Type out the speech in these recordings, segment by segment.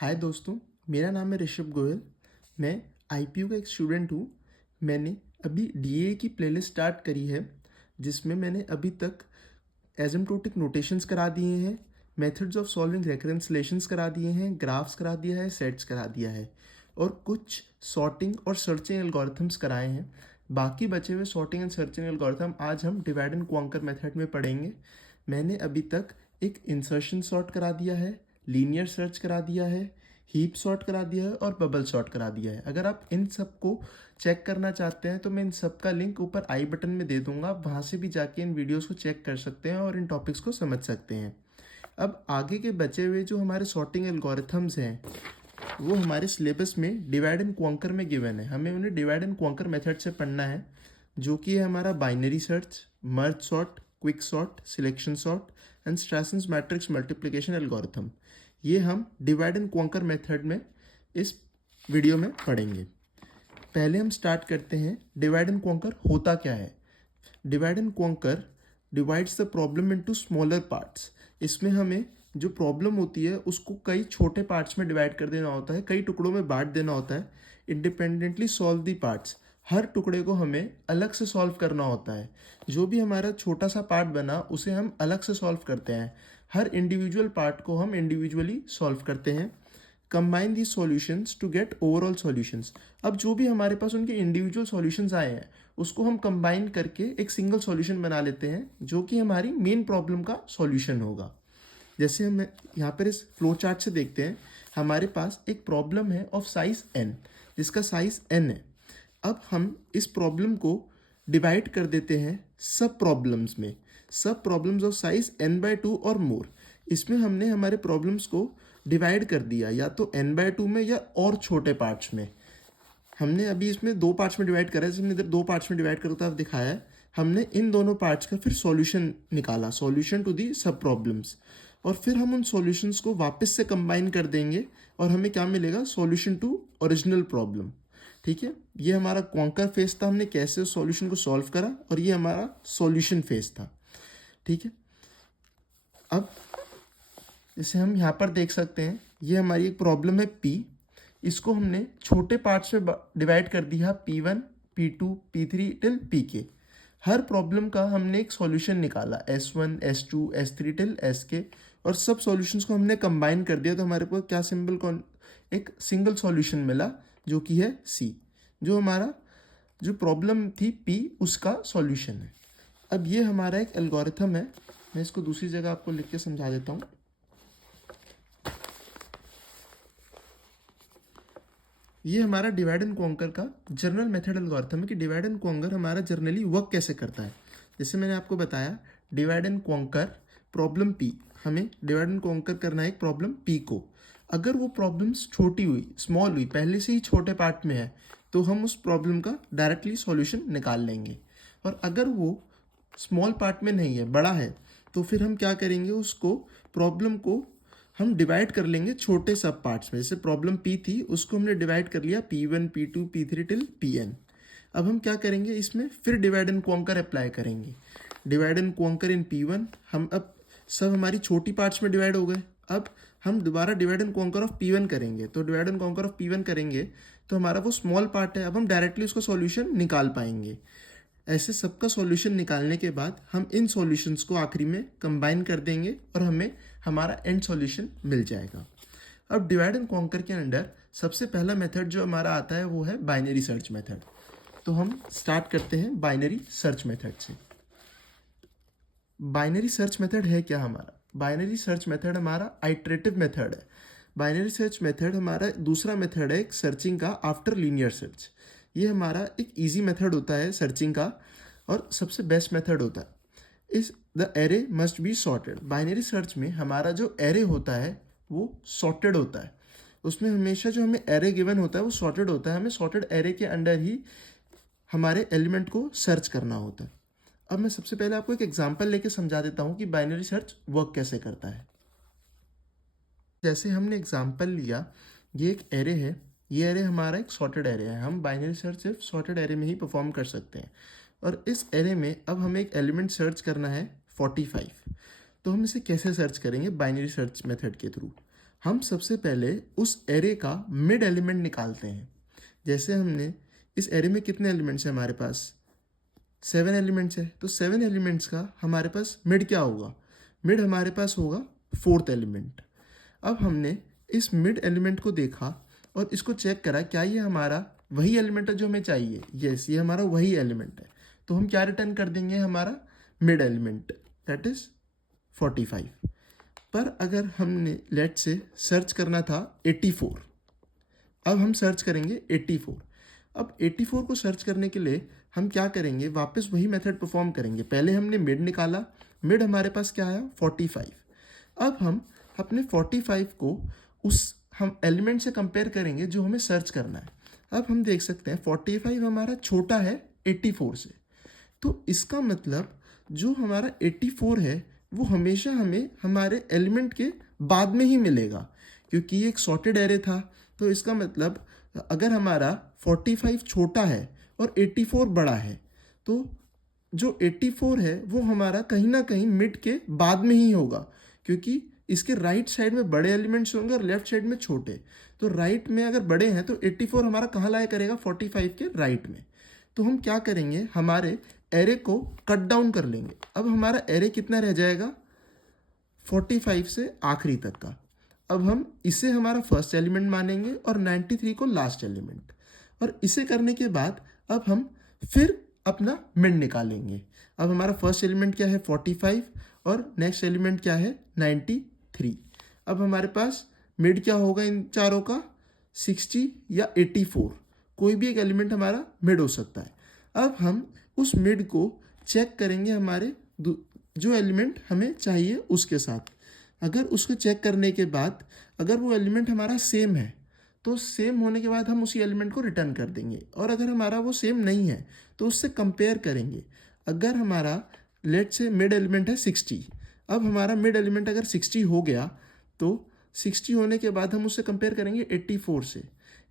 हाय दोस्तों, मेरा नाम है ऋषभ गोयल। मैं आईपीयू का एक स्टूडेंट हूँ। मैंने अभी डीए की प्लेलिस्ट स्टार्ट करी है, जिसमें मैंने अभी तक एसिम्प्टोटिक नोटेशंस करा दिए हैं, methods of solving recurrence relations करा दिए हैं, ग्राफ्स करा दिया है, सेट्स करा दिया है और कुछ सॉर्टिंग और सर्चिंग एल्गोरिथम्स कराए हैं। बाकी बचे हुए सॉर्टिंग एंड सर्चिंग एल्गोरिथम आज हम डिवाइड एंड कॉन्कर मेथड में पढ़ेंगे। मैंने अभी तक एक इंसर्शन सॉर्ट करा दिया है, लीनियर सर्च करा दिया है, हीप सॉर्ट करा दिया है और बबल सॉर्ट करा दिया है। अगर आप इन सब को चेक करना चाहते हैं तो मैं इन सब का लिंक ऊपर आई बटन में दे दूंगा, आप वहाँ से भी जाके इन वीडियोस को चेक कर सकते हैं और इन टॉपिक्स को समझ सकते हैं। अब आगे के बचे हुए जो हमारे सॉर्टिंग एल्गोरिथम्स हैं वो हमारे सिलेबस में डिवाइड एंड क्वांकर में गिवन है। हमें उन्हें डिवाइड एंड क्वांकर मेथड से पढ़ना है, जो कि है हमारा binary search, merge sort, quick sort, selection sort and Strassen's matrix multiplication algorithm. ये हम डिवाइड एंड क्वांकर मेथड में इस वीडियो में पढ़ेंगे। पहले हम स्टार्ट करते हैं डिवाइड एंड क्वांकर होता क्या है। Divide and conquer divides the problem into smaller parts. इसमें हमें जो प्रॉब्लम होती है उसको कई छोटे पार्ट्स में डिवाइड कर देना होता है, कई टुकड़ों में बांट देना होता है। इंडिपेंडेंटली सॉल्व दी पार्ट्स, हर टुकड़े को हमें अलग से सॉल्व करना होता है। जो भी हमारा छोटा सा पार्ट बना उसे हम अलग से सॉल्व करते हैं, हर इंडिविजुअल पार्ट को हम इंडिविजुअली सॉल्व करते हैं। Combine the solutions to get overall solutions. अब जो भी हमारे पास उनके इंडिविजुअल सॉल्यूशंस आए हैं उसको हम कंबाइन करके एक सिंगल सॉल्यूशन बना लेते हैं, जो कि हमारी मेन प्रॉब्लम का सॉल्यूशन होगा। जैसे हम यहाँ पर इस फ्लो चार्ट से देखते हैं, हमारे पास एक प्रॉब्लम है ऑफ साइज n, जिसका साइज n है। अब हम इस प्रॉब्लम को डिवाइड कर देते हैं सब प्रॉब्लम्स में, सब प्रॉब्लम्स ऑफ साइज n/2 और मोर। इसमें हमने हमारे प्रॉब्लम्स को डिवाइड कर दिया या तो n/2 में या और छोटे पार्ट्स में। हमने अभी इसमें दो पार्ट्स में डिवाइड करा है, जैसे हमने इधर दो पार्ट्स में डिवाइड करता हुआ दिखाया है। हमने इन दोनों पार्ट्स का फिर सॉल्यूशन निकाला, सॉल्यूशन टू दी सब प्रॉब्लम्स, और फिर हम उन सॉल्यूशंस को वापस से कंबाइन कर देंगे और हमें क्या मिलेगा, सॉल्यूशन टू ओरिजिनल प्रॉब्लम। ठीक है, ये हमारा कॉन्कर फेज था, हमने कैसे उस सॉल्यूशन को सॉल्व करा, और ये हमारा सॉल्यूशन फेज था। ठीक है, अब जैसे हम यहाँ पर देख सकते हैं, ये हमारी एक प्रॉब्लम है P। इसको हमने छोटे पार्ट्स में डिवाइड कर दिया, P1, P2, P3 till Pk। हर प्रॉब्लम का हमने एक सॉल्यूशन निकाला, S1, S2, S3 till Sk, और सब सॉल्यूशंस को हमने कंबाइन कर दिया तो हमारे पास क्या सिंबल एक सिंगल सॉल्यूशन मिला, जो कि है C, जो हमारा जो प्रॉब्लम थी P उसका सॉल्यूशन है। अब ये हमारा एक एल्गोरिथम है, मैं इसको दूसरी जगह आपको लिख के समझा देता हूँ। ये हमारा डिवाइड एंड कॉन्कर का जनरल मेथड एल्गोरिथम है कि डिवाइड एंड कॉन्कर हमारा जनरली वर्क कैसे करता है। जैसे मैंने आपको बताया, divide and conquer problem P, हमें डिवाइड एंड कॉन्कर करना है एक प्रॉब्लम P को। अगर वो प्रॉब्लम्स छोटी हुई, स्मॉल हुई, पहले से ही छोटे पार्ट में है, तो हम उस प्रॉब्लम का डायरेक्टली सॉल्यूशन निकाल लेंगे। और अगर वो स्मॉल पार्ट में नहीं है, बड़ा है, तो फिर हम क्या करेंगे, उसको प्रॉब्लम को हम डिवाइड कर लेंगे छोटे सब पार्ट्स में। जैसे प्रॉब्लम P थी, उसको हमने डिवाइड कर लिया P1, P2, P3 till Pn। अब हम क्या करेंगे, इसमें फिर डिवाइड एंड कॉन्कर अप्लाई करेंगे। Divide and conquer in P1, हम अब सब हमारी छोटी पार्ट्स में डिवाइड हो गए। अब हम दोबारा divide and conquer of P1 करेंगे, तो divide and conquer of P1 करेंगे तो हमारा वो स्मॉल पार्ट है, अब हम डायरेक्टली उसका सॉल्यूशन निकाल पाएंगे। ऐसे सबका सॉल्यूशन निकालने के बाद हम इन सॉल्यूशंस को आखिरी में कंबाइन कर देंगे और हमें हमारा एंड सॉल्यूशन मिल जाएगा। अब डिवाइड एंड कॉन्कर के अंडर सबसे पहला मेथड जो हमारा आता है वो है बाइनरी सर्च मेथड। तो हम स्टार्ट करते हैं बाइनरी सर्च मेथड से। बाइनरी सर्च मेथड है क्या हमारा? बाइनरी सर्च मेथड हमारा आइटरेटिव मेथड है। बाइनरी सर्च मेथड हमारा दूसरा मेथड है एक सर्चिंग का आफ्टर लीनियर सर्च। ये हमारा एक इजी मेथड होता है सर्चिंग का और सबसे बेस्ट मेथड होता है। इस the array must be sorted. Binary search में हमारा जो एरे होता है वो सॉर्टेड होता है। उसमें हमेशा जो हमें एरे गिवन होता है वो सॉर्टेड होता है। हमें सॉर्टेड एरे के अंडर ही हमारे एलिमेंट को सर्च करना होता है। अब मैं सबसे पहले आपको एक एग्जांपल लेके समझा देता हूँ कि बाइनरी सर्च वर्क कैसे करता है। जैसे हमने एग्जांपल लिया, ये एक एरे है, ये एरे हमारा एक सॉर्टेड एरे है। हम बाइनरी सर्च सिर्फ सॉर्टेड एरे में ही परफॉर्म कर सकते हैं। और इस एरे में अब हमें एक एलिमेंट सर्च करना है 45। तो हम इसे कैसे सर्च करेंगे? बाइनरी सर्च मेथड के थ्रू। हम सबसे पहले उस एरे का मिड एलिमेंट निकालते हैं। जैसे हमने इस एरे में कितने एलिमेंट्स हैं हमारे पास, 7 एलिमेंट्स है, तो 7 एलिमेंट्स का हमारे पास मिड क्या होगा, मिड हमारे पास होगा 4th एलिमेंट। अब हमने इस मिड एलिमेंट को देखा और इसको चेक करा क्या ये हमारा वही एलिमेंट है जो हमें चाहिए, यस ये हमारा वही एलिमेंट है। तो हम क्या रिटर्न कर देंगे, हमारा मिड एलिमेंट दैट इज 45। पर अगर हमने लेट से सर्च करना था 84, अब हम सर्च करेंगे 84। अब 84 को सर्च करने के लिए हम क्या करेंगे, वापस वही मेथड परफॉर्म करेंगे। पहले हमने मिड निकाला, मिड हमारे पास क्या आया 45। अब हम अपने 45 को उस हम एलिमेंट से कंपेयर करेंगे जो हमें सर्च करना है। अब हम देख सकते हैं 45 हमारा छोटा है 84 से, तो इसका मतलब जो हमारा 84 है वो हमेशा हमें हमारे एलिमेंट के बाद में ही मिलेगा, क्योंकि ये एक सॉर्टेड एरे था। तो इसका मतलब अगर हमारा 45 छोटा है और 84 बड़ा है, तो जो 84 है वो हमारा कहीं ना कहीं मिड के बाद में ही होगा, क्योंकि इसके राइट साइड में बड़े एलिमेंट्स होंगे और लेफ्ट साइड में छोटे। तो राइट में अगर बड़े हैं तो 84 हमारा कहाँ लाया करेगा, 45 के राइट में। तो हम क्या करेंगे, हमारे एरे को कट डाउन कर लेंगे। अब हमारा एरे कितना रह जाएगा, 45 से आखिरी तक का। अब हम इसे हमारा फर्स्ट एलिमेंट मानेंगे और 93 को लास्ट एलिमेंट। और इसे करने के बाद अब हम फिर अपना मिड निकालेंगे। अब हमारा फर्स्ट एलिमेंट क्या है 45 और नेक्स्ट एलिमेंट क्या है 93। अब हमारे पास मिड क्या होगा इन चारों का, 60 या 84, कोई भी एक एलिमेंट हमारा मिड हो सकता है। अब हम उस मिड को चेक करेंगे हमारे जो एलिमेंट हमें चाहिए उसके साथ। अगर उसको चेक करने के बाद अगर वो एलिमेंट हमारा सेम है तो सेम होने के बाद हम उसी एलिमेंट को रिटर्न कर देंगे, और अगर हमारा वो सेम नहीं है तो उससे कंपेयर करेंगे। अगर हमारा लेट से मिड एलिमेंट है 60, अब हमारा मिड एलिमेंट अगर 60 हो गया तो 60 होने के बाद हम उससे कंपेयर करेंगे 84 से।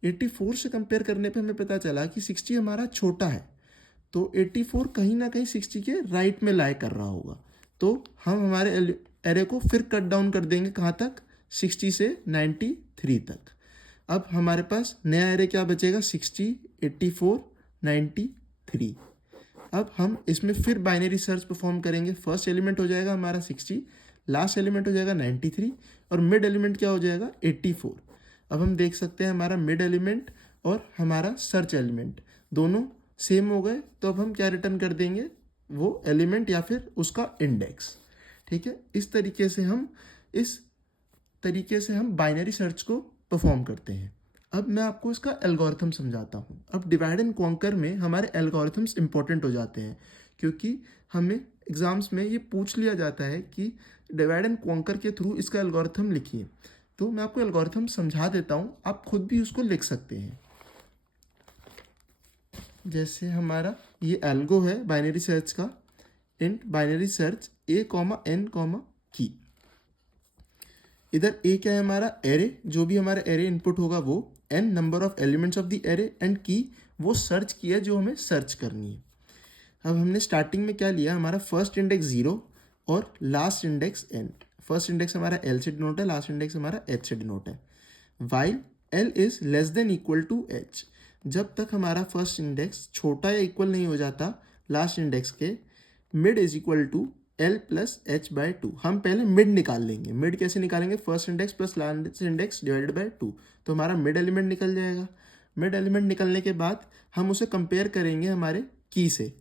84 से कंपेयर करने पे हमें पता चला कि 60 हमारा छोटा है, तो 84 कहीं ना कहीं 60 के राइट में लाई कर रहा होगा। तो हम हमारे एरे को फिर कट डाउन कर देंगे कहाँ तक, 60 से 93 तक। अब हमारे पास नया एरे क्या बचेगा, 60, 84, 93। अब हम इसमें फिर बाइनरी सर्च परफॉर्म करेंगे। फर्स्ट एलिमेंट हो जाएगा हमारा 60, लास्ट एलिमेंट हो जाएगा 93 और मिड एलिमेंट क्या हो जाएगा 84। अब हम देख सकते हैं हमारा मिड एलिमेंट और हमारा सर्च एलिमेंट दोनों सेम हो गए। तो अब हम क्या रिटर्न कर देंगे, वो एलिमेंट या फिर उसका इंडेक्स। ठीक है, इस तरीके से हम बाइनरी सर्च को परफॉर्म करते हैं। अब मैं आपको इसका एल्गोरिथम समझाता हूँ। अब डिवाइड एंड कॉन्कर में हमारे एल्गोरिथम्स इंपॉर्टेंट हो जाते हैं, क्योंकि हमें एग्जाम्स में ये पूछ लिया जाता है कि डिवाइड एंड कॉन्कर के थ्रू इसका एल्गोरिथम लिखिए। तो मैं आपको एल्गोरिथम समझा देता हूँ, आप खुद भी उसको लिख सकते हैं। जैसे हमारा ये एल्गो है बाइनरी सर्च का, int binary search a, n, की। इधर a क्या है हमारा एरे, जो भी हमारा एरे इनपुट होगा वो, n number of elements of the array, and की वो सर्च की है जो हमें सर्च करनी है। अब हमने स्टार्टिंग में क्या लिया, हमारा फर्स्ट इंडेक्स 0 और last index n। First index हमारा l से डिनोट है, लास्ट इंडेक्स हमारा h से डिनोट है। While l is less than equal to h, जब तक हमारा फर्स्ट इंडेक्स छोटा या इक्वल नहीं हो जाता लास्ट इंडेक्स के, mid is equal to l plus h by 2। हम पहले मिड निकाल लेंगे। मिड कैसे निकालेंगे, first index plus last index divided by 2, तो हमारा मिड एलिमेंट निकल जाएगा। मिड एलिमेंट निकलने के बाद हम उसे कंपेयर करेंगे हमारे की से,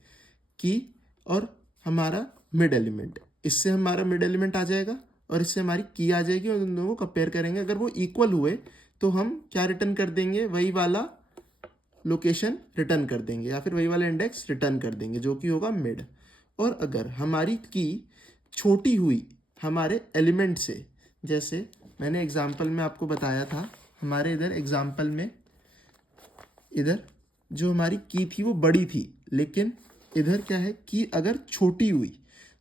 की और हमारा मिड एलिमेंट, इससे हमारा मिड एलिमेंट आ जाएगा और इससे हमारी की आ जाएगी, और उन दोनों को कंपेयर करेंगे। अगर वो इक्वल हुए तो हम क्या रिटर्न कर देंगे, वही वाला लोकेशन रिटर्न कर देंगे या फिर वही वाला इंडेक्स रिटर्न कर देंगे जो कि होगा मिड। और अगर हमारी की छोटी हुई हमारे एलिमेंट से, जैसे मैंने एग्जाम्पल में आपको बताया था, हमारे इधर एग्जाम्पल में इधर जो हमारी की थी वो बड़ी थी, लेकिन इधर क्या है कि अगर छोटी हुई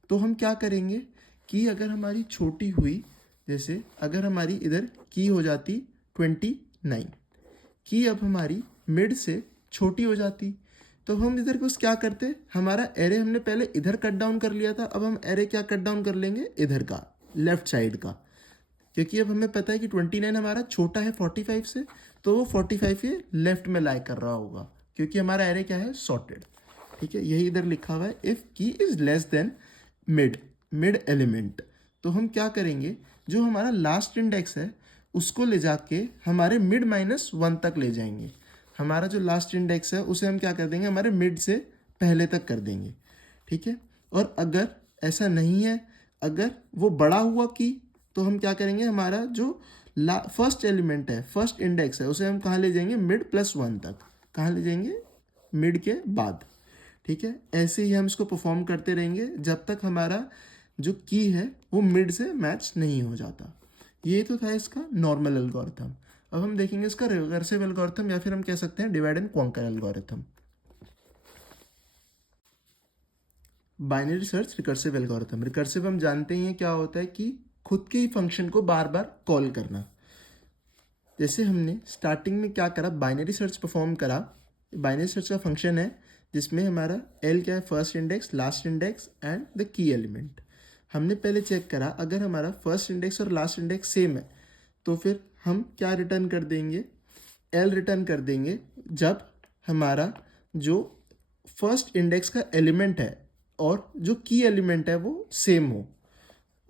तो हम क्या करेंगे, कि अगर हमारी छोटी हुई, जैसे अगर हमारी इधर की हो जाती 29, की अब हमारी मिड से छोटी हो जाती, तो हम इधर कुछ क्या करते, हमारा एरे हमने पहले इधर कट डाउन कर लिया था, अब हम एरे क्या कट डाउन कर लेंगे, इधर का लेफ्ट साइड का, क्योंकि अब हमें पता है कि 29 हमारा छोटा है 45 से, तो वो 45 के लेफ्ट में लाई कर रहा होगा, क्योंकि हमारा एरे क्या है, सॉर्टेड। ठीक है, यही इधर लिखा हुआ है, इफ़ की is less then mid element. तो हम क्या करेंगे, जो हमारा लास्ट इंडेक्स है उसको ले जाके हमारे मिड -1 तक ले जाएंगे। हमारा जो लास्ट इंडेक्स है उसे हम क्या कर देंगे, हमारे मिड से पहले तक कर देंगे। ठीक है, और अगर ऐसा नहीं है, अगर वो बड़ा हुआ की, तो हम क्या करेंगे, हमारा जो फर्स्ट एलिमेंट है, फर्स्ट इंडेक्स है, उसे हम कहाँ ले जाएंगे, मिड +1 तक। कहाँ ले जाएंगे, मिड के बाद। ठीक है, ऐसे ही हम इसको परफॉर्म करते रहेंगे जब तक हमारा जो की है वो मिड से मैच नहीं हो जाता। ये तो था इसका नॉर्मल एल्गोरिथम। अब हम देखेंगे इसका रिकर्सिव एल्गोरिथम, या फिर हम कह सकते हैं divide and conquer algorithm. Binary search recursive algorithm. Recursive हम जानते ही हैं क्या होता है, कि खुद के ही फंक्शन को बार बार कॉल करना। जैसे हमने स्टार्टिंग में क्या करा, बाइनरी सर्च परफॉर्म करा। बाइनरी सर्च का फंक्शन है जिसमें हमारा एल क्या है, first index, last index and the key element. हमने पहले चेक करा, अगर हमारा फर्स्ट इंडेक्स और लास्ट इंडेक्स सेम है तो फिर हम क्या रिटर्न कर देंगे, एल रिटर्न कर देंगे, जब हमारा जो फर्स्ट इंडेक्स का एलिमेंट है और जो की एलिमेंट है वो सेम हो,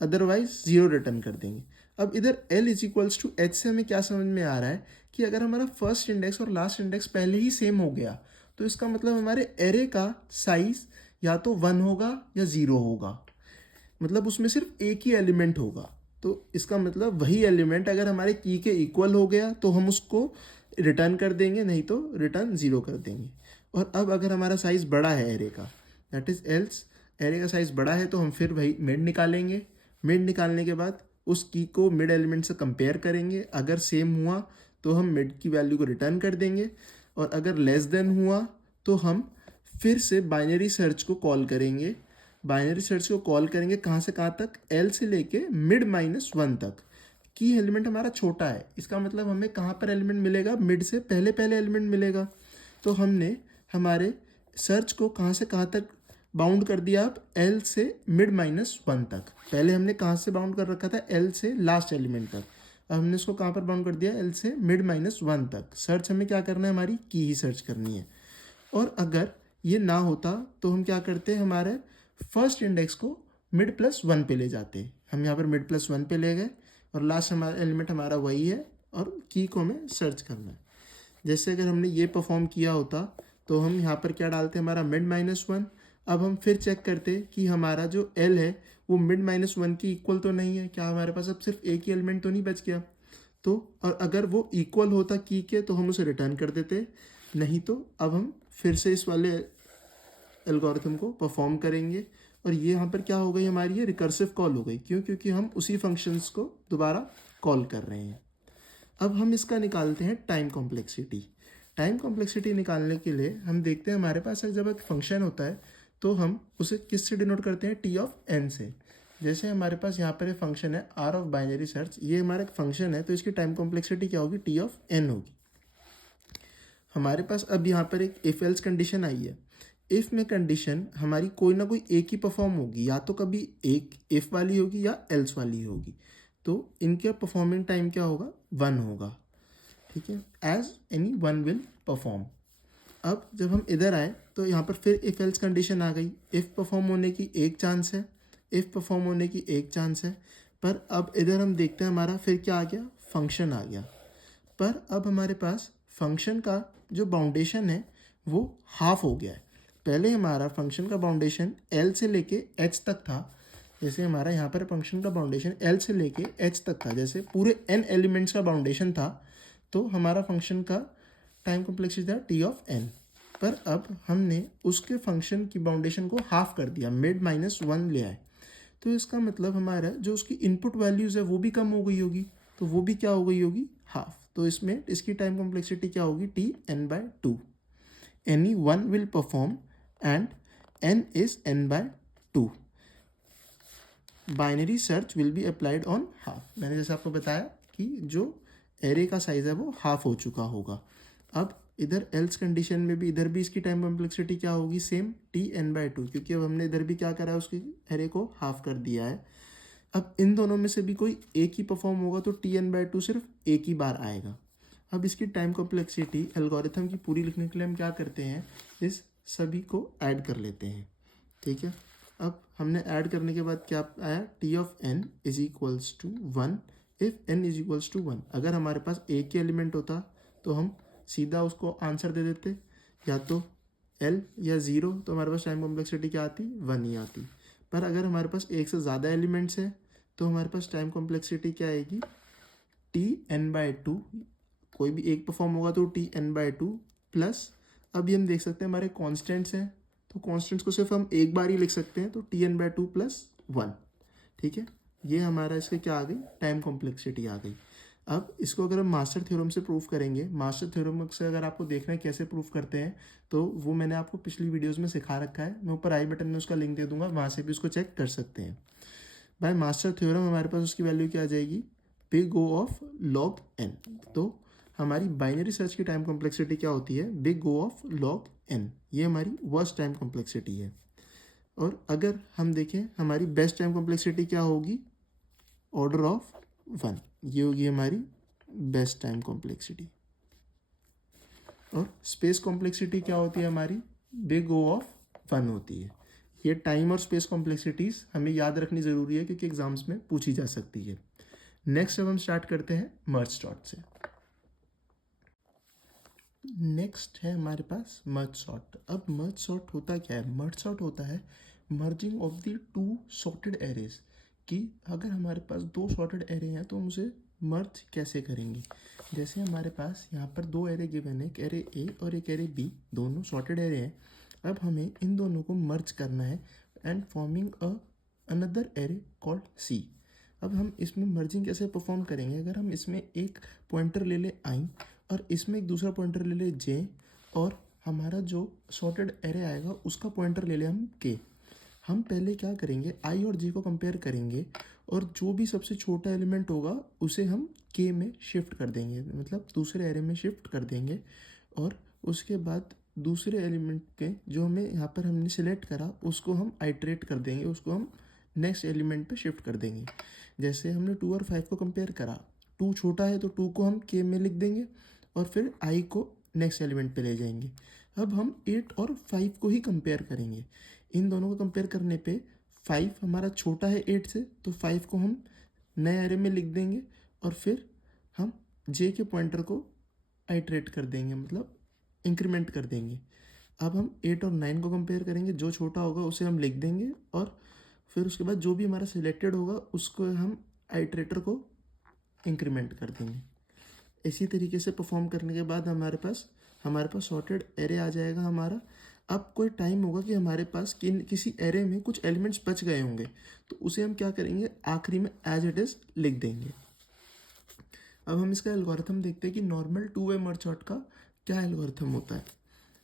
अदरवाइज 0 रिटर्न कर देंगे। अब इधर L = H से हमें क्या समझ में आ रहा है, कि अगर हमारा फर्स्ट इंडेक्स और लास्ट इंडेक्स पहले ही सेम हो गया, तो इसका मतलब हमारे एरे का साइज या तो 1 होगा या 0 होगा, मतलब उसमें सिर्फ एक ही एलिमेंट होगा। तो इसका मतलब वही एलिमेंट अगर हमारे की के इक्वल हो गया तो हम उसको रिटर्न कर देंगे, नहीं तो रिटर्न 0 कर देंगे। और अब अगर हमारा साइज बड़ा है एरे का, दैट इज एल्स एरे का साइज बड़ा है, तो हम फिर वही मिड निकालेंगे। मिड निकालने के बाद उस की को मिड एलिमेंट से कंपेयर करेंगे, अगर सेम हुआ तो हम मिड की वैल्यू को रिटर्न कर देंगे, और अगर लेस देन हुआ तो हम फिर से बाइनरी सर्च को कॉल करेंगे। बाइनरी सर्च को कॉल करेंगे कहाँ से कहाँ तक, एल से लेके मिड -1 तक। की एलिमेंट हमारा छोटा है, इसका मतलब हमें कहाँ पर एलिमेंट मिलेगा, मिड से पहले पहले एलिमेंट मिलेगा। तो हमने हमारे सर्च को कहाँ से कहाँ तक बाउंड कर दिया, अब एल से मिड -1 तक। पहले हमने कहाँ से बाउंड कर रखा था, एल से लास्ट एलिमेंट तक। अब हमने इसको कहाँ पर बाउंड कर दिया, एल से मिड -1 तक। सर्च हमें क्या करना है, हमारी की ही सर्च करनी है। और अगर ये ना होता तो हम क्या करते हैं, हमारे फर्स्ट इंडेक्स को मिड +1 पे ले जाते। हम यहाँ पर मिड +1 पे ले गए, और लास्ट हमारा एलिमेंट हमारा वही है, और की को हमें सर्च करना है। जैसे अगर हमने ये परफॉर्म किया होता तो हम यहाँ पर क्या डालते, हमारा मिड -1। अब हम फिर चेक करते कि हमारा जो एल है वो मिड -1 की इक्वल तो नहीं है, क्या हमारे पास अब सिर्फ एक ही एलिमेंट तो नहीं बच गया। तो और अगर वो इक्वल होता की के तो हम उसे रिटर्न कर देते, नहीं तो अब हम फिर से इस वाले एल्गोरिथम को परफॉर्म करेंगे। और ये यहाँ पर क्या हो गई, हमारी ये रिकर्सिव कॉल हो गई। क्यों, क्योंकि हम उसी फंक्शंस को दोबारा कॉल कर रहे हैं। अब हम इसका निकालते हैं टाइम कॉम्प्लेक्सिटी। टाइम कॉम्प्लेक्सिटी निकालने के लिए हम देखते हैं, हमारे पास जब एक फंक्शन होता है तो हम उसे किस से डिनोट करते हैं, T(n) से। जैसे हमारे पास यहाँ पर एक फंक्शन है R ऑफ बाइनरी सर्च, ये हमारा एक फंक्शन है, तो इसकी टाइम कॉम्प्लेक्सिटी क्या होगी, T(n) होगी। हमारे पास अब यहाँ पर एक इफ एल्स कंडीशन आई है। इफ में कंडीशन हमारी कोई ना कोई एक ही परफॉर्म होगी, या तो कभी एक इफ वाली होगी या एल्स वाली होगी। तो इनके परफॉर्मिंग टाइम क्या होगा, 1 होगा। ठीक है, as any one will perform. अब जब हम इधर आए तो यहाँ पर फिर इफ एल्स कंडीशन आ गई। इफ परफॉर्म होने की एक चांस है, इफ परफॉर्म होने की एक चांस है, पर अब इधर हम देखते हैं हमारा फिर क्या आ गया, फंक्शन आ गया। पर अब हमारे पास फंक्शन का जो बाउंडेशन है वो हाफ हो गया है। पहले हमारा फंक्शन का बाउंडेशन एल से लेके एच तक था। जैसे हमारा यहाँ पर फंक्शन का बाउंडेशन एल से लेके एच तक था, जैसे पूरे n एलिमेंट्स का बाउंडेशन था, तो हमारा फंक्शन का टाइम कॉम्प्लेक्सिटी था T(n). पर अब हमने उसके फंक्शन की बाउंडेशन को हाफ कर दिया, मिड -1 ले आए। तो इसका मतलब हमारा जो उसकी इनपुट वैल्यूज़ है वो भी कम हो गई होगी, तो वो भी क्या हो गई होगी, हाफ। तो इसमें इसकी टाइम कॉम्प्लेक्सिटी क्या होगी, T(n/2). Any one will perform and n is n/2। Binary search will be applied on half. मैंने जैसे आपको बताया कि जो एरे का साइज है वो हाफ हो चुका होगा। अब इधर एल्स कंडीशन में भी इधर भी इसकी टाइम कॉम्प्लेक्सिटी क्या होगी, सेम T(n/2), क्योंकि अब हमने इधर भी क्या करा है, उसकी एरे को हाफ कर दिया है। अब इन दोनों में से भी कोई एक ही परफॉर्म होगा तो Tn/2 सिर्फ एक ही बार आएगा। अब इसकी टाइम कॉम्प्लेक्सिटी एल्गोरिथम की पूरी लिखने के लिए हम क्या करते हैं, इस सभी को ऐड कर लेते हैं। ठीक है, अब हमने ऐड करने के बाद क्या आया, T of n is equals to 1 if n is equals to 1। अगर हमारे पास एक ही एलिमेंट होता तो हम सीधा उसको आंसर दे देते, या तो L या 0, तो हमारे पास टाइम कॉम्प्लेक्सिटी क्या आती, 1 ही आती। पर अगर हमारे पास एक से ज़्यादा एलिमेंट्स है तो हमारे पास टाइम कॉम्प्लेक्सिटी क्या आएगी, Tn/2। कोई भी एक परफॉर्म होगा तो Tn/2 प्लस, अभी हम देख सकते हैं हमारे कॉन्स्टेंट्स हैं तो कॉन्स्टेंट्स को सिर्फ हम एक बार ही लिख सकते हैं, तो Tn/2 प्लस 1। ठीक है, ये हमारा इसके क्या आ गई, टाइम कॉम्प्लेक्सिटी आ गई। अब इसको अगर हम मास्टर थ्योरम से प्रूफ करेंगे, मास्टर थ्योरम से अगर आपको देखना है कैसे प्रूफ करते हैं तो वो मैंने आपको पिछली वीडियोस में सिखा रखा है, मैं ऊपर आई बटन में उसका लिंक दे दूंगा, वहाँ से भी उसको चेक कर सकते हैं। बाय मास्टर थ्योरम हमारे पास उसकी वैल्यू क्या आ जाएगी, big O of log n। तो हमारी बाइनरी सर्च की टाइम कॉम्प्लेक्सिटी क्या होती है, big O of log n। ये हमारी वर्स्ट टाइम कॉम्प्लेक्सिटी है। और अगर हम देखें हमारी बेस्ट टाइम कॉम्प्लेक्सिटी क्या होगी, ऑर्डर ऑफ 1, ये होगी हमारी बेस्ट टाइम कॉम्प्लेक्सिटी। और स्पेस कॉम्प्लेक्सिटी क्या होती है हमारी, बिग ओ ऑफ 1 होती है। ये टाइम और स्पेस कॉम्प्लेक्सिटीज हमें याद रखनी ज़रूरी है क्योंकि एग्जाम्स में पूछी जा सकती है। नेक्स्ट अब हम स्टार्ट करते हैं मर्ज सॉर्ट से। नेक्स्ट है हमारे पास मर्ज सॉर्ट। अब मर्ज सॉर्ट होता क्या है, मर्ज सॉर्ट होता है merging of the two sorted arrays, कि अगर हमारे पास दो सॉर्टेड एरे हैं तो हम उसे मर्ज कैसे करेंगे। जैसे हमारे पास यहाँ पर दो एरे गिवन है, एक एरे ए और एक एरे बी, दोनों सॉर्टेड एरे हैं। अब हमें इन दोनों को मर्ज करना है and forming another array called C. अब हम इसमें मर्जिंग कैसे परफॉर्म करेंगे, अगर हम इसमें एक पॉइंटर ले ले आई और इसमें एक दूसरा पॉइंटर ले ले जे, और हमारा जो सॉर्टेड एरे आएगा उसका पॉइंटर ले ले हम के। हम पहले क्या करेंगे, आई और जे को कंपेयर करेंगे और जो भी सबसे छोटा एलिमेंट होगा उसे हम के में शिफ्ट कर देंगे, मतलब दूसरे एरे में शिफ्ट कर देंगे। और उसके बाद दूसरे एलिमेंट पे जो हमें यहाँ पर हमने सिलेक्ट करा उसको हम आइट्रेट कर देंगे, उसको हम नेक्स्ट एलिमेंट पे शिफ्ट कर देंगे। जैसे हमने 2 और 5 को कंपेयर करा, 2 छोटा है तो 2 को हम के में लिख देंगे और फिर आई को नेक्स्ट एलिमेंट पे ले जाएंगे। अब हम 8 और 5 को ही कंपेयर करेंगे। इन दोनों को कंपेयर करने पे 5 हमारा छोटा है 8 से, तो 5 को हम नए एरे में लिख देंगे और फिर हम जे के पॉइंटर को आइट्रेट कर देंगे, मतलब इंक्रीमेंट कर देंगे। अब हम 8 और 9 को कंपेयर करेंगे, जो छोटा होगा उसे हम लिख देंगे और फिर उसके बाद जो भी हमारा सिलेक्टेड होगा उसको हम आइट्रेटर को इंक्रीमेंट कर देंगे। इसी तरीके से परफॉर्म करने के बाद हमारे पास सॉर्टेड एरे आ जाएगा हमारा। अब कोई टाइम होगा कि हमारे पास किसी एरे में कुछ एलिमेंट्स बच गए होंगे, तो उसे हम क्या करेंगे, आखिरी में एज इट इज़ लिख देंगे। अब हम इसका एल्गोरिथम देखते हैं कि नॉर्मल 2-वे मर्ज सॉर्ट का क्या एल्गोरिथम होता है।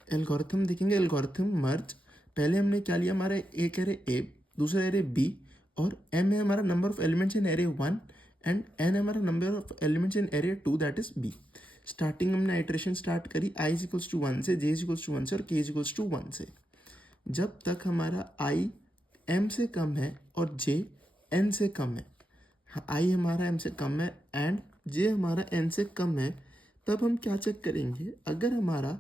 एल्गोरिथम देखेंगे, एल्गोरिथम मर्ज, पहले हमने क्या लिया, हमारा एक एरे ए, दूसरा एरे बी, और एम है हमारा number of elements in array 1 and N है हमारा number of elements in array 2 that is B. Starting हमने आइट्रेशन स्टार्ट करी i इक्वल्स टू 1 से, j इक्वल्स टू 1 से और k इक्वल्स टू 1 से। जब तक हमारा i m से कम है और j n से कम है, i हमारा m से कम है एंड j हमारा n से कम है, तब हम क्या चेक करेंगे, अगर हमारा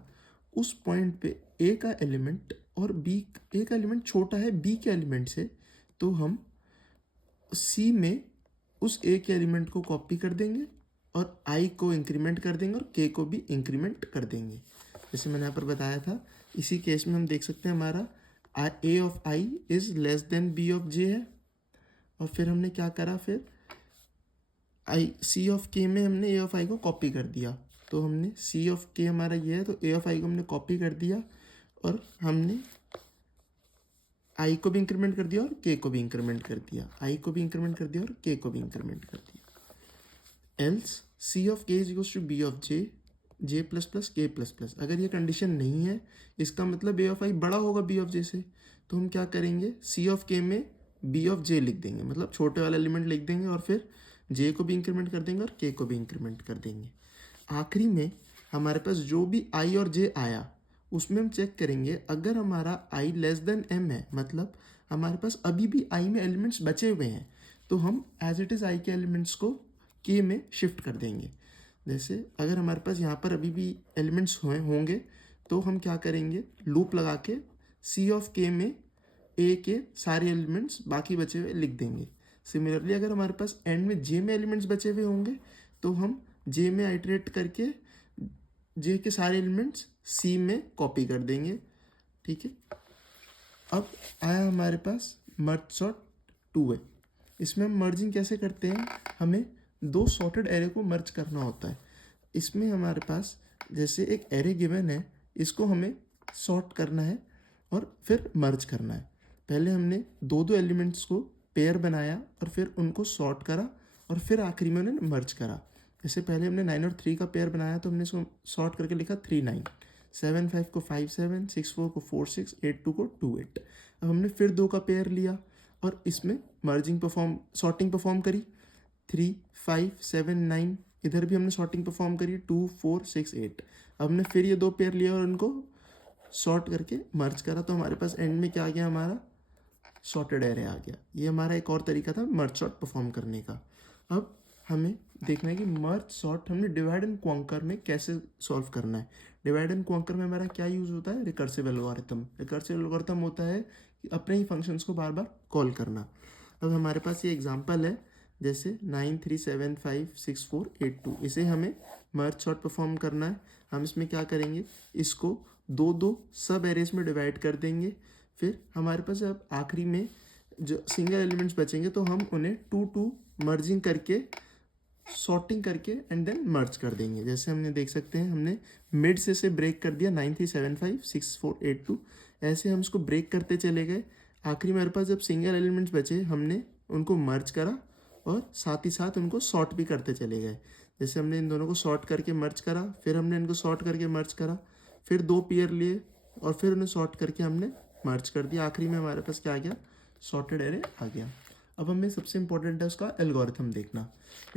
उस पॉइंट पे a का एलिमेंट और a का एलिमेंट छोटा है b के एलिमेंट से, तो हम c में उस a के एलिमेंट को कॉपी कर देंगे और i को इंक्रीमेंट कर देंगे और k को भी इंक्रीमेंट कर देंगे। जैसे मैंने यहाँ पर बताया था, इसी केस में हम देख सकते हैं हमारा a of i is less then b of j है। और फिर हमने क्या करा, फिर c ऑफ k में हमने a ऑफ i को कॉपी कर दिया, तो हमने c ऑफ k हमारा ये है तो a ऑफ i को हमने कॉपी कर दिया और हमने i को भी इंक्रीमेंट कर दिया और k को भी इंक्रीमेंट कर दिया, i को भी इंक्रीमेंट कर दिया और k को भी इंक्रीमेंट कर दिया। Else c of k is equals to b of j plus plus k plus plus. अगर ये कंडीशन नहीं है, इसका मतलब a ऑफ i बड़ा होगा b ऑफ j से, तो हम क्या करेंगे, c ऑफ k में b ऑफ j लिख देंगे, मतलब छोटे वाला एलिमेंट लिख देंगे और फिर j को भी इंक्रीमेंट कर देंगे और k को भी इंक्रीमेंट कर देंगे। आखिरी में हमारे पास जो भी i और j आया उसमें हम चेक करेंगे, अगर हमारा i लेस देन m है, मतलब हमारे पास अभी भी i में एलिमेंट्स बचे हुए हैं, तो हम एज इट इज़ आई के एलिमेंट्स को के में शिफ्ट कर देंगे। जैसे अगर हमारे पास यहाँ पर अभी भी एलिमेंट्स होंगे तो हम क्या करेंगे, लूप लगा के सी ऑफ के में ए के सारे एलिमेंट्स बाकी बचे हुए लिख देंगे। सिमिलरली अगर हमारे पास एंड में जे में एलिमेंट्स बचे हुए होंगे तो हम जे में आइटरेट करके जे के सारे एलिमेंट्स सी में कॉपी कर देंगे। ठीक है, अब आया हमारे पास मर्ज सॉर्ट 2 है। इसमें हम मर्जिंग कैसे करते हैं, हमें दो सॉर्टेड एरे को मर्ज करना होता है। इसमें हमारे पास जैसे एक एरे गिवन है, इसको हमें सॉर्ट करना है और फिर मर्ज करना है। पहले हमने दो दो एलिमेंट्स को पेयर बनाया और फिर उनको सॉर्ट करा और फिर आखिरी में उन्हें मर्ज करा। जैसे पहले हमने 9 और 3 का पेयर बनाया तो हमने इसको सॉर्ट करके लिखा 3 9, 7 5 को 5 7, 6 4 को 4 6, 8 2 को 2 8। अब हमने फिर दो का पेयर लिया और इसमें सॉर्टिंग परफॉर्म करी 3 5 7 9। इधर भी हमने सॉर्टिंग परफॉर्म करी 2 4 6 8। अब हमने फिर ये दो पेयर लिया और उनको सॉर्ट करके मर्ज करा तो हमारे पास एंड में क्या आ गया, हमारा सॉर्टेड एरे आ गया। ये हमारा एक और तरीका था मर्ज सॉर्ट परफॉर्म करने का। अब हमें देखना है कि मर्ज सॉर्ट हमने डिवाइड एंड कॉन्कर में कैसे सॉल्व करना है। डिवाइड एंड कॉन्कर में हमारा क्या यूज़ होता है, रिकर्सिव एल्गोरिथम। रिकर्सिव एल्गोरिथम होता है कि अपने ही फंक्शंस को बार बार कॉल करना। अब हमारे पास ये एग्जांपल है, जैसे 9 3 7 5 6 4 8 2। इसे हमें मर्ज सॉर्ट परफॉर्म करना है। हम इसमें क्या करेंगे, इसको दो दो सब एरेज में डिवाइड कर देंगे। फिर हमारे पास अब आखिरी में जो सिंगल एलिमेंट्स बचेंगे तो हम उन्हें 2 2 मर्जिंग करके सॉर्टिंग करके एंड देन मर्ज कर देंगे। जैसे हमने देख सकते हैं, हमने मिड से ब्रेक कर दिया 9 3 7 5 6 4 8 2। ऐसे हम इसको ब्रेक करते चले गए। आखिरी में हमारे पास जब सिंगल एलिमेंट्स बचे हमने उनको मर्ज करा और साथ ही साथ उनको सॉर्ट भी करते चले गए। जैसे हमने इन दोनों को सॉर्ट करके मर्ज करा, फिर हमने इनको सॉर्ट करके मर्ज करा, फिर दो पेयर लिए और फिर उन्हें सॉर्ट करके हमने मर्ज कर दिया। आखिरी में हमारे पास क्या आ गया, सॉर्टेड एरे आ गया। अब हमें सबसे इंपॉर्टेंट है उसका एल्गोरिथम देखना।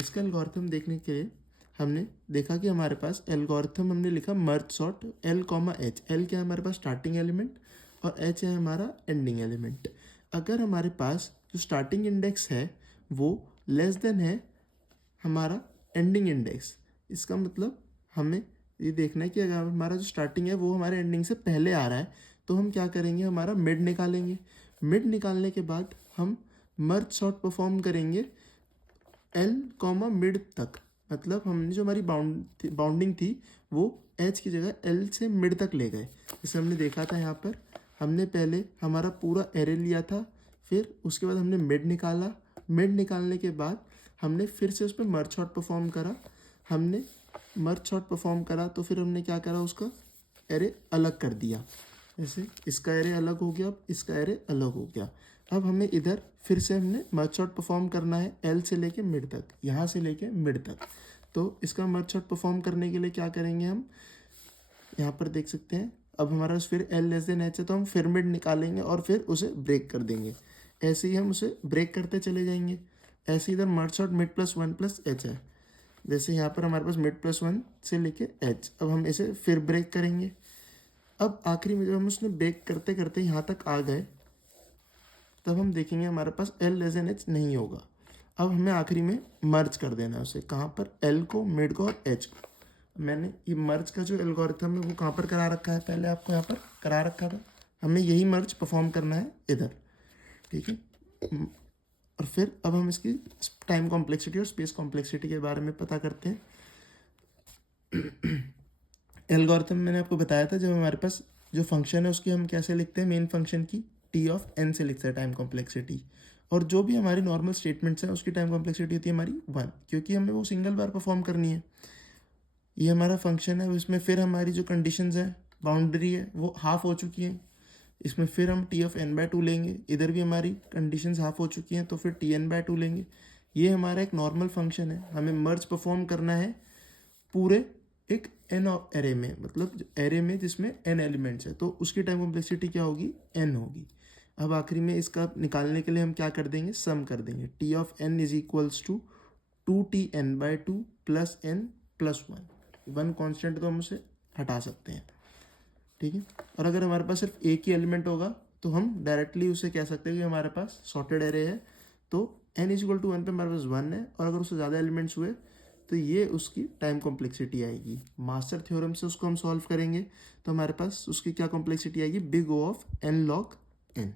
इसका एल्गोरिथम देखने के लिए हमने देखा कि हमारे पास एल्गोरिथम हमने लिखा merge sort L H। L क्या है हमारे पास स्टार्टिंग एलिमेंट और H है हमारा एंडिंग एलिमेंट। अगर हमारे पास जो स्टार्टिंग इंडेक्स है वो लेस देन है हमारा एंडिंग इंडेक्स, इसका मतलब हमें ये देखना है कि अगर हमारा जो स्टार्टिंग है वो हमारे एंडिंग से पहले आ रहा है तो हम क्या करेंगे, हमारा मिड निकालेंगे। मिड निकालने के बाद हम मर्ज सॉर्ट परफॉर्म करेंगे L मिड तक। मतलब हमने जो हमारी बाउंडिंग थी वो H की जगह L से मिड तक ले गए। जैसे हमने देखा था यहाँ पर, हमने पहले हमारा पूरा एरे लिया था, फिर उसके बाद हमने मिड निकाला। मिड निकालने के बाद हमने फिर से उस पर मर्ज सॉर्ट परफॉर्म करा। हमने मर्ज सॉर्ट परफॉर्म करा तो फिर हमने क्या करा, उसका एरे अलग कर दिया। जैसे इसका एरे अलग हो गया, अब इसका एरे अलग हो गया। अब हमें इधर फिर से हमने मर्ज सॉर्ट परफॉर्म करना है L से लेके मिड तक, यहाँ से लेके मिड तक। तो इसका मर्ज सॉर्ट परफॉर्म करने के लिए क्या करेंगे, हम यहाँ पर देख सकते हैं अब हमारा फिर L लेस देन H है तो हम फिर मिड निकालेंगे और फिर उसे ब्रेक कर देंगे। ऐसे ही हम उसे ब्रेक करते चले जाएंगे। ऐसे इधर merge sort mid plus 1 plus H है। जैसे यहाँ पर हमारे पास मिड प्लस 1 से लेके H। अब हम इसे फिर ब्रेक करेंगे। अब आखिरी में जब हम उसने ब्रेक करते करते यहाँ तक आ गए तब हम देखेंगे हमारे पास L लेस देन H नहीं होगा। अब हमें आखिरी में मर्ज कर देना है उसे, कहाँ पर, L को, मिड को और H को। मैंने ये मर्ज का जो एल्गोरिथम है वो कहाँ पर करा रखा है, पहले आपको यहाँ पर करा रखा था। हमें यही मर्ज परफॉर्म करना है इधर, ठीक है। और फिर अब हम इसकी टाइम कॉम्प्लेक्सिटी और स्पेस कॉम्प्लेक्सिटी के बारे में पता करते हैं। एल्गोरिथम मैंने आपको बताया था, जब हमारे पास जो फंक्शन है उसकी हम कैसे लिखते हैं, मेन फंक्शन की t ऑफ n से लिखते हैं टाइम कॉम्प्लेक्सिटी। और जो भी हमारी नॉर्मल स्टेटमेंट्स हैं उसकी टाइम कॉम्प्लेक्सिटी होती है हमारी 1, क्योंकि हमें वो सिंगल बार परफॉर्म करनी है। ये हमारा फंक्शन है, उसमें फिर हमारी जो कंडीशंस है, बाउंड्री है, वो हाफ हो चुकी है। इसमें फिर हम t ऑफ n/2 लेंगे। इधर भी हमारी कंडीशंस हाफ हो चुकी हैं तो फिर tn/2 लेंगे। ये हमारा एक नॉर्मल फंक्शन है। हमें मर्ज परफॉर्म करना है पूरे एक n एरे में, मतलब एरे में जिसमें n एलिमेंट्स है, तो उसकी टाइम कॉम्प्लेक्सिटी क्या होगी, n होगी। अब आखिरी में इसका निकालने के लिए हम क्या कर देंगे, सम कर देंगे। t of n is equals to 2tn/2 plus n plus 1 constant तो हम उसे हटा सकते हैं, ठीक है। और अगर हमारे पास सिर्फ एक ही एलिमेंट होगा तो हम डायरेक्टली उसे कह सकते हैं कि हमारे पास सॉर्टेड एरे है, तो n इज इक्वल टू 1 पे हमारे पास 1 है, और अगर उससे ज़्यादा एलिमेंट्स हुए तो ये उसकी टाइम कॉम्प्लेक्सिटी आएगी। मास्टर थ्योरम से उसको हम सॉल्व करेंगे तो हमारे पास उसकी क्या कॉम्प्लेक्सिटी आएगी, big O of n log n,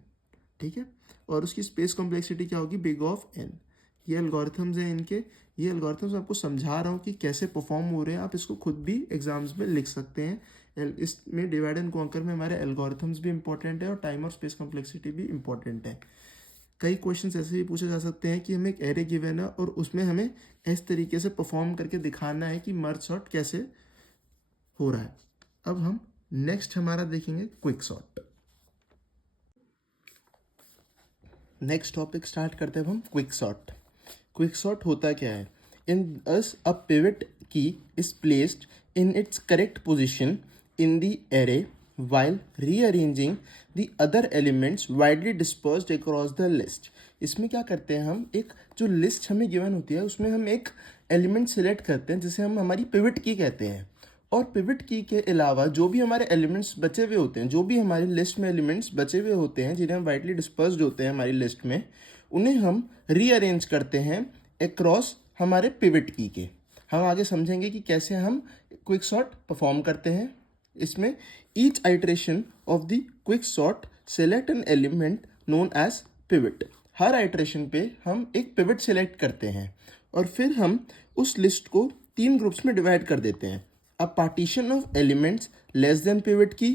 ठीक है। और उसकी स्पेस कॉम्प्लेक्सिटी क्या होगी, बिग O ऑफ n। ये एल्गोरिथम्स हैं इनके, ये एल्गोरिथम्स आपको समझा रहा हूँ कि कैसे परफॉर्म हो रहे हैं, आप इसको खुद भी एग्जाम्स में लिख सकते हैं। इसमें डिवाइड एंड कॉन्कर में हमारे एल्गोरिथम्स भी इंपॉर्टेंट है और टाइम और स्पेस कॉम्प्लेक्सिटी भी इंपॉर्टेंट है। कई क्वेश्चंस ऐसे भी पूछे जा सकते हैं कि हमें एक एरे गिवन है और उसमें हमें इस तरीके से परफॉर्म करके दिखाना है कि मर्ज सॉर्ट कैसे हो रहा है। अब हम नेक्स्ट हमारा देखेंगे quick sort. Next topic start करते हैं हम क्विक सॉर्ट। क्विक सॉर्ट होता क्या है, इन अस अ पिवट की is placed in its correct position in the array while rearranging the other elements widely dispersed across the list। इसमें क्या करते हैं हम, एक जो लिस्ट हमें गिवन होती है उसमें हम एक एलिमेंट सेलेक्ट करते हैं जिसे हम हमारी पिवट की कहते हैं, और पिवट की के अलावा जो भी हमारे एलिमेंट्स बचे हुए होते हैं, जो भी हमारी लिस्ट में एलिमेंट्स बचे हुए होते हैं जिन्हें हम वाइडली डिस्पर्स्ड होते हैं हमारी लिस्ट में, उन्हें हम रीअरेंज करते हैं अक्रॉस हमारे पिवट की के। हम आगे समझेंगे कि कैसे हम क्विक सॉर्ट परफॉर्म करते हैं। इसमें each iteration of the quick sort select an element known as pivot. हर आइट्रेशन पे हम एक पिवट सेलेक्ट करते हैं और फिर हम उस लिस्ट को 3 ग्रुप्स में डिवाइड कर देते हैं। A partition of elements less than pivot की,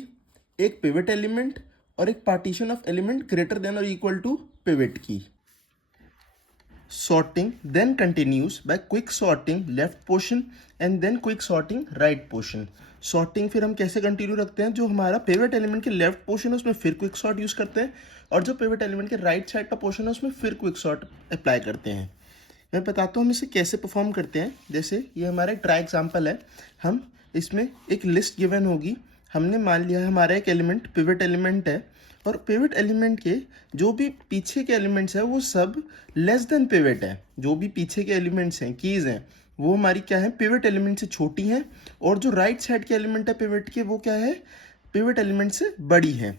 एक पिवट एलिमेंट, और एक partition of element greater than और इक्वल टू पिवट की। Sorting then continues by quick sorting left portion and then quick sorting right portion। Sorting फिर हम कैसे continue रखते हैं, जो हमारा पिवट एलिमेंट के लेफ्ट पोर्शन है उसमें फिर क्विक सॉर्ट यूज करते हैं, और जो पिवट एलिमेंट के राइट साइड का पोर्शन है उसमें फिर क्विक सॉर्ट अप्लाई करते हैं। मैं बताता हूँ हम इसे कैसे परफॉर्म करते हैं। जैसे ये हमारा एक ट्राई एग्जाम्पल है, हम इसमें एक लिस्ट गिवन होगी, हमने मान लिया हमारा एक एलिमेंट पिवट एलिमेंट है, और पिवट एलिमेंट के जो भी पीछे के एलिमेंट्स हैं वो सब लेस देन पिवट है। जो भी पीछे के एलिमेंट्स हैं, कीज़ हैं, वो हमारी क्या है, पिवट एलिमेंट से छोटी हैं, और जो राइट साइड के एलिमेंट है पिवट के वो क्या है, पिवट एलिमेंट से बड़ी है,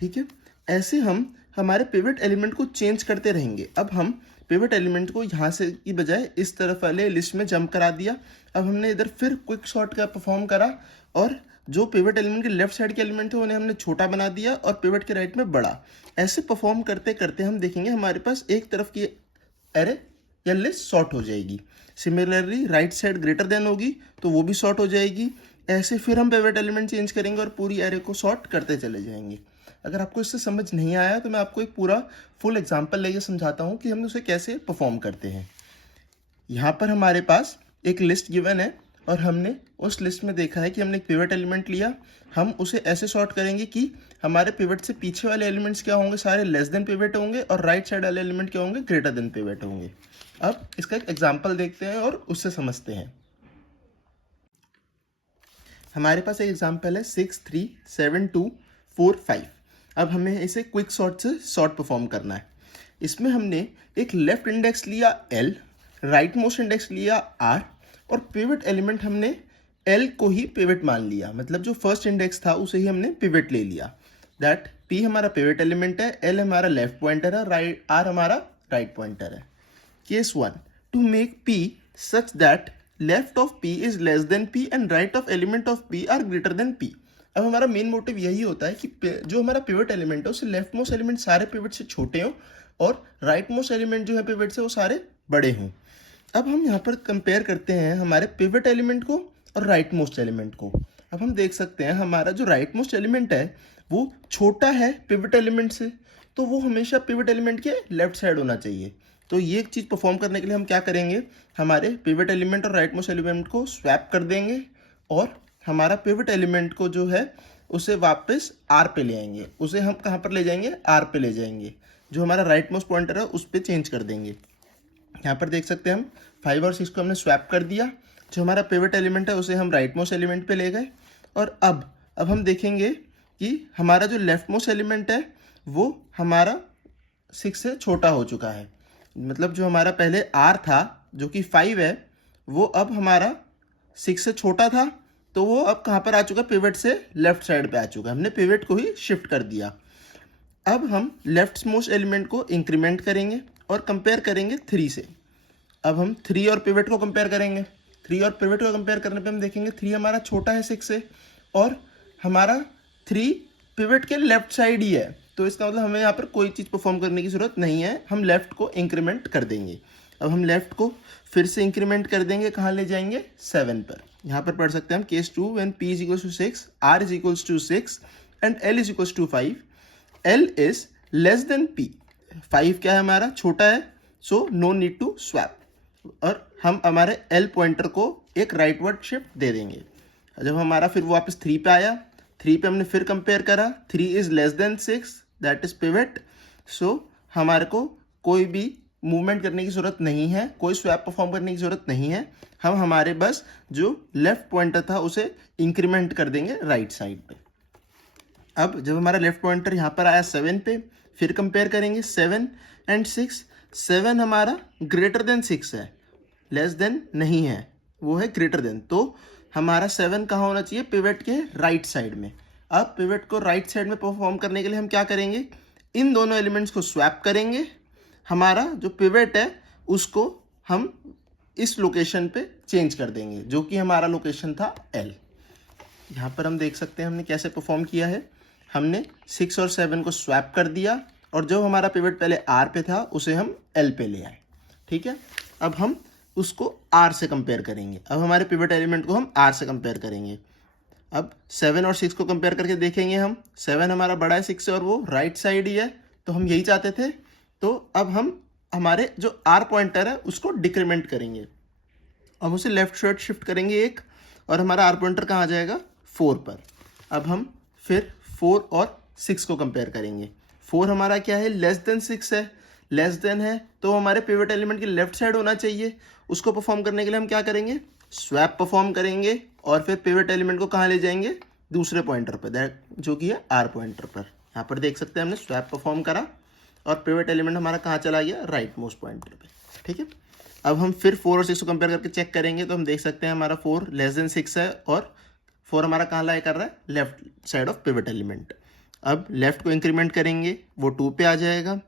ठीक है। ऐसे हम हमारे पिवट एलिमेंट को चेंज करते रहेंगे। अब हम पिवट एलिमेंट को यहाँ से की बजाय इस तरफ वाले लिस्ट में जंप करा दिया। अब हमने इधर फिर क्विक सॉर्ट का परफॉर्म करा, और जो पिवट एलिमेंट के लेफ्ट साइड के एलिमेंट थे उन्हें हमने छोटा बना दिया और पिवट के राइट में बड़ा। ऐसे परफॉर्म करते करते हम देखेंगे हमारे पास एक तरफ की एरे या लिस्ट सॉर्ट हो जाएगी। Similarly right side greater than होगी तो वो भी सॉर्ट हो जाएगी। ऐसे फिर हम पिवट एलिमेंट चेंज करेंगे और पूरी एरे को सॉर्ट करते चले जाएंगे। अगर आपको इससे समझ नहीं आया तो मैं आपको एक पूरा फुल एग्जाम्पल लेके समझाता हूँ कि हम उसे कैसे परफॉर्म करते हैं। यहाँ पर हमारे पास एक लिस्ट गिवन है और हमने उस लिस्ट में देखा है कि हमने एक पिवट एलिमेंट लिया। हम उसे ऐसे सॉर्ट करेंगे कि हमारे पिवट से पीछे वाले एलिमेंट्स क्या होंगे, सारे लेस देन पिवट होंगे, और राइट साइड वाले एलिमेंट क्या होंगे, ग्रेटर देन पिवट होंगे। अब इसका एक एग्जाम्पल देखते हैं और उससे समझते हैं। हमारे पास एक एग्जाम्पल है 6 3 7 2 4 5। अब हमें इसे क्विक सॉर्ट से सॉर्ट परफॉर्म करना है। इसमें हमने एक लेफ्ट इंडेक्स लिया L, राइट मोस्ट इंडेक्स लिया R, और पिवट एलिमेंट हमने L को ही पिवट मान लिया, मतलब जो फर्स्ट इंडेक्स था उसे ही हमने पिवट ले लिया। दैट P हमारा पिवट एलिमेंट है, L हमारा लेफ्ट पॉइंटर है, R हमारा राइट पॉइंटर है। Case 1, to make P such that left of P is less than P and right of element of P are greater than P। अब हमारा main motive यही होता है कि जो हमारा पिवट एलिमेंट है उससे लेफ्ट मोस्ट एलिमेंट सारे पिवट से छोटे हों और राइट मोस्ट एलिमेंट जो है पिवट से वो सारे बड़े हों। अब हम यहाँ पर कंपेयर करते हैं हमारे पिवट एलिमेंट को और राइट मोस्ट एलिमेंट को। अब हम देख सकते हैं हमारा जो राइट मोस्ट एलिमेंट है वो छोटा है पिवट एलिमेंट से, तो वो हमेशा पिवट एलिमेंट के लेफ्ट साइड होना चाहिए। तो ये एक चीज़ परफॉर्म करने के लिए हम क्या करेंगे, हमारे पिवट एलिमेंट और राइट मोस्ट एलिमेंट को स्वैप कर देंगे और हमारा पिवट एलिमेंट को जो है उसे वापस R पे ले आएंगे। उसे हम कहाँ पर ले जाएंगे, R पे ले जाएंगे। जो हमारा राइट मोस्ट पॉइंटर है उस पर चेंज कर देंगे। यहाँ पर देख सकते हैं हम 5 और 6 को हमने स्वैप कर दिया। जो हमारा पिवट एलिमेंट है उसे हम राइट मोस्ट एलिमेंट पे ले गए। और अब हम देखेंगे कि हमारा जो लेफ्ट मोस्ट एलिमेंट है वो हमारा 6 से छोटा हो चुका है। मतलब जो हमारा पहले R था जो कि 5 है वो अब हमारा 6 से छोटा था, तो वो अब कहाँ पर आ चुका, पिवट से लेफ्ट साइड पे आ चुका। हमने पिवट को ही शिफ्ट कर दिया। अब हम लेफ्ट मोस्ट एलिमेंट को इंक्रीमेंट करेंगे और कंपेयर करेंगे 3 से। अब हम 3 और पिवट को कंपेयर करेंगे। 3 और पिवट को कंपेयर करने पे हम देखेंगे 3 हमारा छोटा है 6 से और हमारा 3 पिवट के लेफ्ट साइड ही है, तो इसका मतलब हमें यहाँ पर कोई चीज़ परफॉर्म करने की ज़रूरत नहीं है, हम लेफ्ट को इंक्रीमेंट कर देंगे। अब हम लेफ्ट को फिर से इंक्रीमेंट कर देंगे, कहाँ ले जाएंगे 7 पर। यहाँ पर पढ़ सकते हैं हम case 2 when p is equals to 6, r is equals to 6 and l is equals to 5, l is less than p। 5 क्या है हमारा, छोटा है, so no need to swap, और हम हमारे l पॉइंटर को एक राइटवर्ड शिफ्ट दे देंगे। जब हमारा फिर वापस 3 पे आया, 3 पे हमने फिर कंपेयर करा, 3 is less than 6 that is pivot, so हमारे को कोई भी मूवमेंट करने की ज़रूरत नहीं है, कोई स्वैप परफॉर्म करने की ज़रूरत नहीं है, हम हमारे बस जो लेफ्ट पॉइंटर था उसे इंक्रीमेंट कर देंगे राइट साइड पे। अब जब हमारा लेफ्ट पॉइंटर यहाँ पर आया 7 पे, फिर कंपेयर करेंगे 7 एंड 6। 7 हमारा ग्रेटर देन 6 है, लेस देन नहीं है, वो है ग्रेटर देन, तो हमारा 7 कहाँ होना चाहिए, पिवट के राइट साइड में। अब पिवट को राइट साइड में परफॉर्म करने के लिए हम क्या करेंगे, इन दोनों एलिमेंट्स को स्वैप करेंगे, हमारा जो पिवट है उसको हम इस लोकेशन पे चेंज कर देंगे, जो कि हमारा लोकेशन था L। यहाँ पर हम देख सकते हैं हमने कैसे परफॉर्म किया है, हमने 6 और 7 को स्वैप कर दिया और जो हमारा पिवट पहले R पे था उसे हम L पे ले आए, ठीक है। अब हम उसको R से कंपेयर करेंगे, अब हमारे पिवट एलिमेंट को हम R से कंपेयर करेंगे। अब 7 और 6 को कंपेयर करके देखेंगे हम, 7 हमारा बड़ा है 6 से और वो राइट साइड ही है, तो हम यही चाहते थे, तो अब हम हमारे जो R पॉइंटर है उसको डिक्रीमेंट करेंगे, हम उसे लेफ्ट साइड शिफ्ट करेंगे एक, और हमारा R पॉइंटर कहाँ आ जाएगा 4 पर। अब हम फिर 4 और 6 को कंपेयर करेंगे। 4 हमारा क्या है, लेस देन 6 है, लेस देन है तो हमारे पिवट एलिमेंट की लेफ्ट साइड होना चाहिए, उसको परफॉर्म करने के लिए हम क्या करेंगे, स्वैप परफॉर्म करेंगे और फिर पिवट एलिमेंट को कहाँ ले जाएंगे, दूसरे पॉइंटर पर, दैट जो कि है R पॉइंटर पर। यहाँ पर देख सकते हैं हमने स्वैप परफॉर्म करा और पिवट एलिमेंट हमारा कहाँ चला गया, राइट मोस्ट पॉइंटर पे, ठीक है। अब हम फिर 4 और 6 को कंपेयर करके चेक करेंगे, तो हम देख सकते हैं हमारा 4 लेस देन 6 है और 4 हमारा कहाँ लाई कर रहा है, left side of pivot element. अब लेफ्ट को इंक्रीमेंट करेंगे, वो 2 पे आ जाएगा,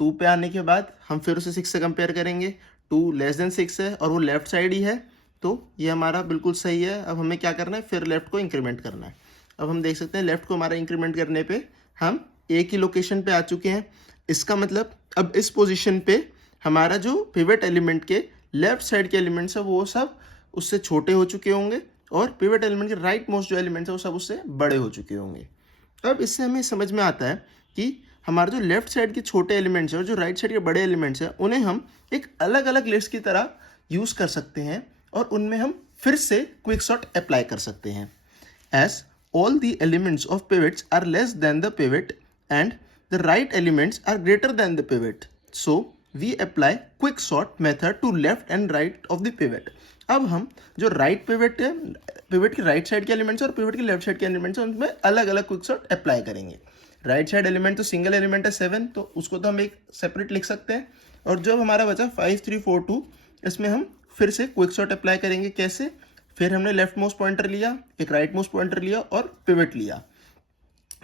2 पे आने के बाद हम फिर उसे 6 से कंपेयर करेंगे, 2 लेस देन 6 है और वो लेफ्ट साइड ही है, तो ये हमारा बिल्कुल सही है। अब हमें क्या करना है, फिर लेफ्ट को इंक्रीमेंट करना है। अब हम देख सकते हैं लेफ्ट को हमारा इंक्रीमेंट करने पे हम एक ही लोकेशन पे आ चुके हैं, इसका मतलब अब इस पोजीशन पे हमारा जो पिवट एलिमेंट के लेफ्ट साइड के एलिमेंट्स है वो सब उससे छोटे हो चुके होंगे और पिवट एलिमेंट के राइट मोस्ट जो एलिमेंट्स है वो सब उससे बड़े हो चुके होंगे। अब इससे हमें समझ में आता है कि हमारे जो लेफ्ट साइड के छोटे एलिमेंट्स हैं और जो राइट साइड के बड़े एलिमेंट्स हैं उन्हें हम एक अलग अलग लिस्ट की तरह यूज़ कर सकते हैं और उनमें हम फिर से क्विक सॉर्ट अप्लाई कर सकते हैं। As all the elements of pivots are less than the pivot and the right elements are greater than the pivot, so we apply quick sort method to left and right of the pivot। अब हम जो right pivot है, pivot की right side के elements और pivot की left side के elements हैं उनमें अलग अलग क्विक सॉर्ट अप्लाई करेंगे। राइट साइड एलिमेंट तो सिंगल एलिमेंट है 7, तो उसको तो हम एक सेपरेट लिख सकते हैं, और जो हमारा बचा 5 3 4 2 इसमें हम फिर से क्विक सॉर्ट अप्लाई करेंगे। कैसे, फिर हमने लेफ्ट मोस्ट पॉइंटर लिया, एक राइट मोस्ट पॉइंटर लिया और पिवट लिया।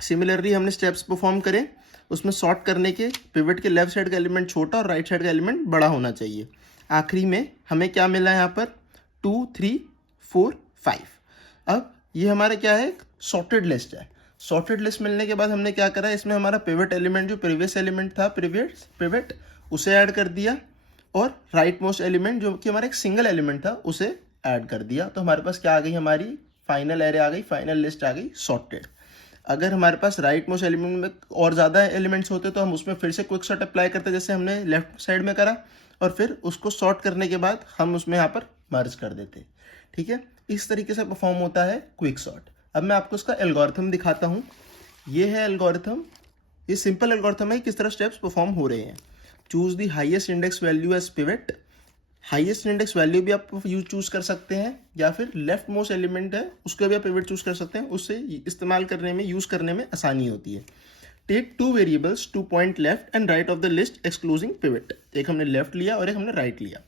सिमिलरली हमने स्टेप्स परफॉर्म करें, उसमें सॉर्ट करने के पिवट के लेफ्ट साइड का एलिमेंट छोटा और राइट साइड का एलिमेंट बड़ा होना चाहिए। आखिरी में हमें क्या मिला यहाँ पर 2 3 4 5। अब ये हमारा क्या है, सॉर्टेड लिस्ट है। सॉर्टेड लिस्ट मिलने के बाद हमने क्या करा, इसमें हमारा पिवट एलिमेंट जो प्रीवियस एलिमेंट था, प्रीवियस पिवट, उसे ऐड कर दिया और राइट मोस्ट एलिमेंट जो कि हमारा एक सिंगल एलिमेंट था उसे ऐड कर दिया। तो हमारे पास क्या आ गई, हमारी फाइनल एरे आ गई, फाइनल लिस्ट आ गई सॉर्टेड। अगर हमारे पास राइट मोस्ट एलिमेंट में और ज़्यादा एलिमेंट्स होते तो हम उसमें फिर से क्विक सॉर्ट अप्लाई करते, जैसे हमने लेफ्ट साइड में करा, और फिर उसको सॉर्ट करने के बाद हम उसमें यहाँ पर मर्ज कर देते, ठीक है। इस तरीके से परफॉर्म होता है क्विक सॉर्ट। अब मैं आपको इसका एल्गोरिथम दिखाता हूँ। ये है एल्गोरिथम, ये सिंपल एल्गोरिथम है, किस तरह स्टेप्स परफॉर्म हो रहे हैं। Choose the highest index value as pivot. Highest index value भी आप चूज कर सकते हैं, या फिर लेफ्ट मोस्ट एलिमेंट है उसको भी आप पिवट चूज कर सकते हैं, उससे इस्तेमाल करने में, यूज करने में आसानी होती है। Take 2 variables to point left and right of the list excluding pivot. एक हमने लेफ्ट लिया और एक हमने राइट लिया।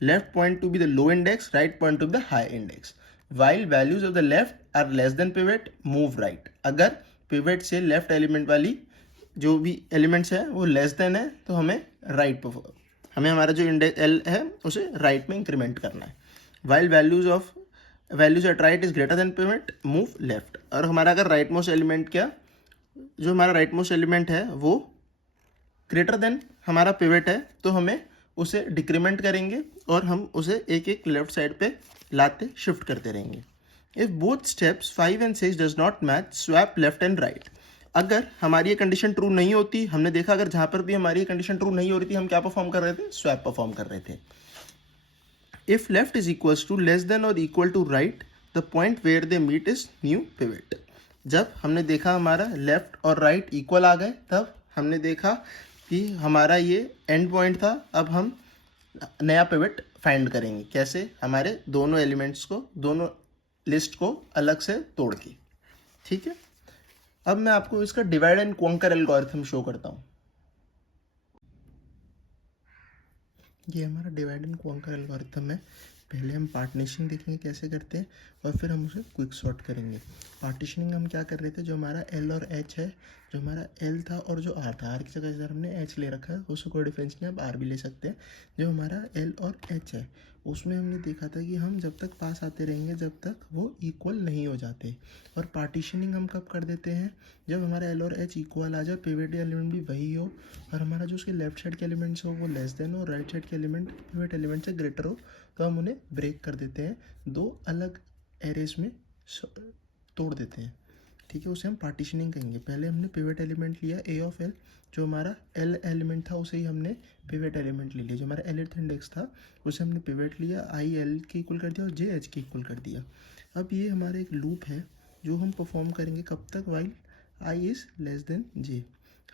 Left point to be the low index, right point to be the high index. While values of the left are less than pivot, move right. अगर pivot से left element वाली जो भी एलिमेंट्स है वो लेस देन है तो हमें राइट हमें हमारा जो इंडेक्स एल है उसे राइट में इंक्रीमेंट करना है। While values at right is greater than pivot move left. और हमारा अगर राइट मोस्ट एलिमेंट जो हमारा राइट मोस्ट एलिमेंट है वो ग्रेटर देन हमारा पिवट है तो हमें उसे डिक्रीमेंट करेंगे और हम उसे एक एक लेफ्ट साइड पे लाते शिफ्ट करते रहेंगे। If both steps 5 and 6 does not match swap left and right. अगर हमारी ये कंडीशन ट्रू नहीं होती, हमने देखा अगर जहाँ पर भी हमारी ये कंडीशन ट्रू नहीं हो रही थी हम क्या परफॉर्म कर रहे थे, स्वैप परफॉर्म कर रहे थे। If left is equals to less than और equal to right the point where they meet is new pivot. जब हमने देखा हमारा लेफ्ट और राइट इक्वल आ गए तब हमने देखा कि हमारा ये एंड पॉइंट था। अब हम नया पिवट फाइंड करेंगे कैसे, हमारे दोनों एलिमेंट्स को, दोनों लिस्ट को अलग से तोड़ के। ठीक है, अब मैं आपको इसका divide and conquer algorithm show करता हूँ। ये हमारा डिवाइड एंड कॉन्कर एल्गोरिथम है। पहले हम पार्टीशनिंग देखेंगे कैसे करते हैं और फिर हम उसे क्विक सॉर्ट करेंगे। पार्टीशनिंग हम क्या कर रहे थे, जो हमारा एल और एच है, जो हमारा एल था और जो आर था, आर की जगह इधर हमने एच ले रखा है, उससे कोई डिफरेंस नहीं, आप आर भी ले सकते हैं। जो हमारा एल और एच है उसमें हमने देखा था कि हम जब तक पास आते रहेंगे जब तक वो इक्वल नहीं हो जाते। और पार्टीशनिंग हम कब कर देते हैं, जब हमारा एल और एच इक्वल आ जाए, पिवट एलिमेंट भी वही हो और हमारा जो उसके लेफ्ट साइड के एलिमेंट्स हो वो लेस देन हो, राइट साइड के एलिमेंट पिवट एलिमेंट से ग्रेटर हो, तो हम उन्हें ब्रेक कर देते हैं, दो अलग एरेज में तोड़ देते हैं। ठीक है, उसे हम पार्टीशनिंग कहेंगे। पहले हमने पिवट एलिमेंट लिया ए ऑफ एल, जो हमारा एल एलिमेंट था उसे ही हमने पिवट एलिमेंट ले लिया। जो हमारा एल इंडेक्स था उसे हमने पिवट लिया, आई एल के इक्वल कर दिया और जे एच के इक्वल कर दिया। अब ये हमारा एक लूप है जो हम परफॉर्म करेंगे कब तक, while I is less than J.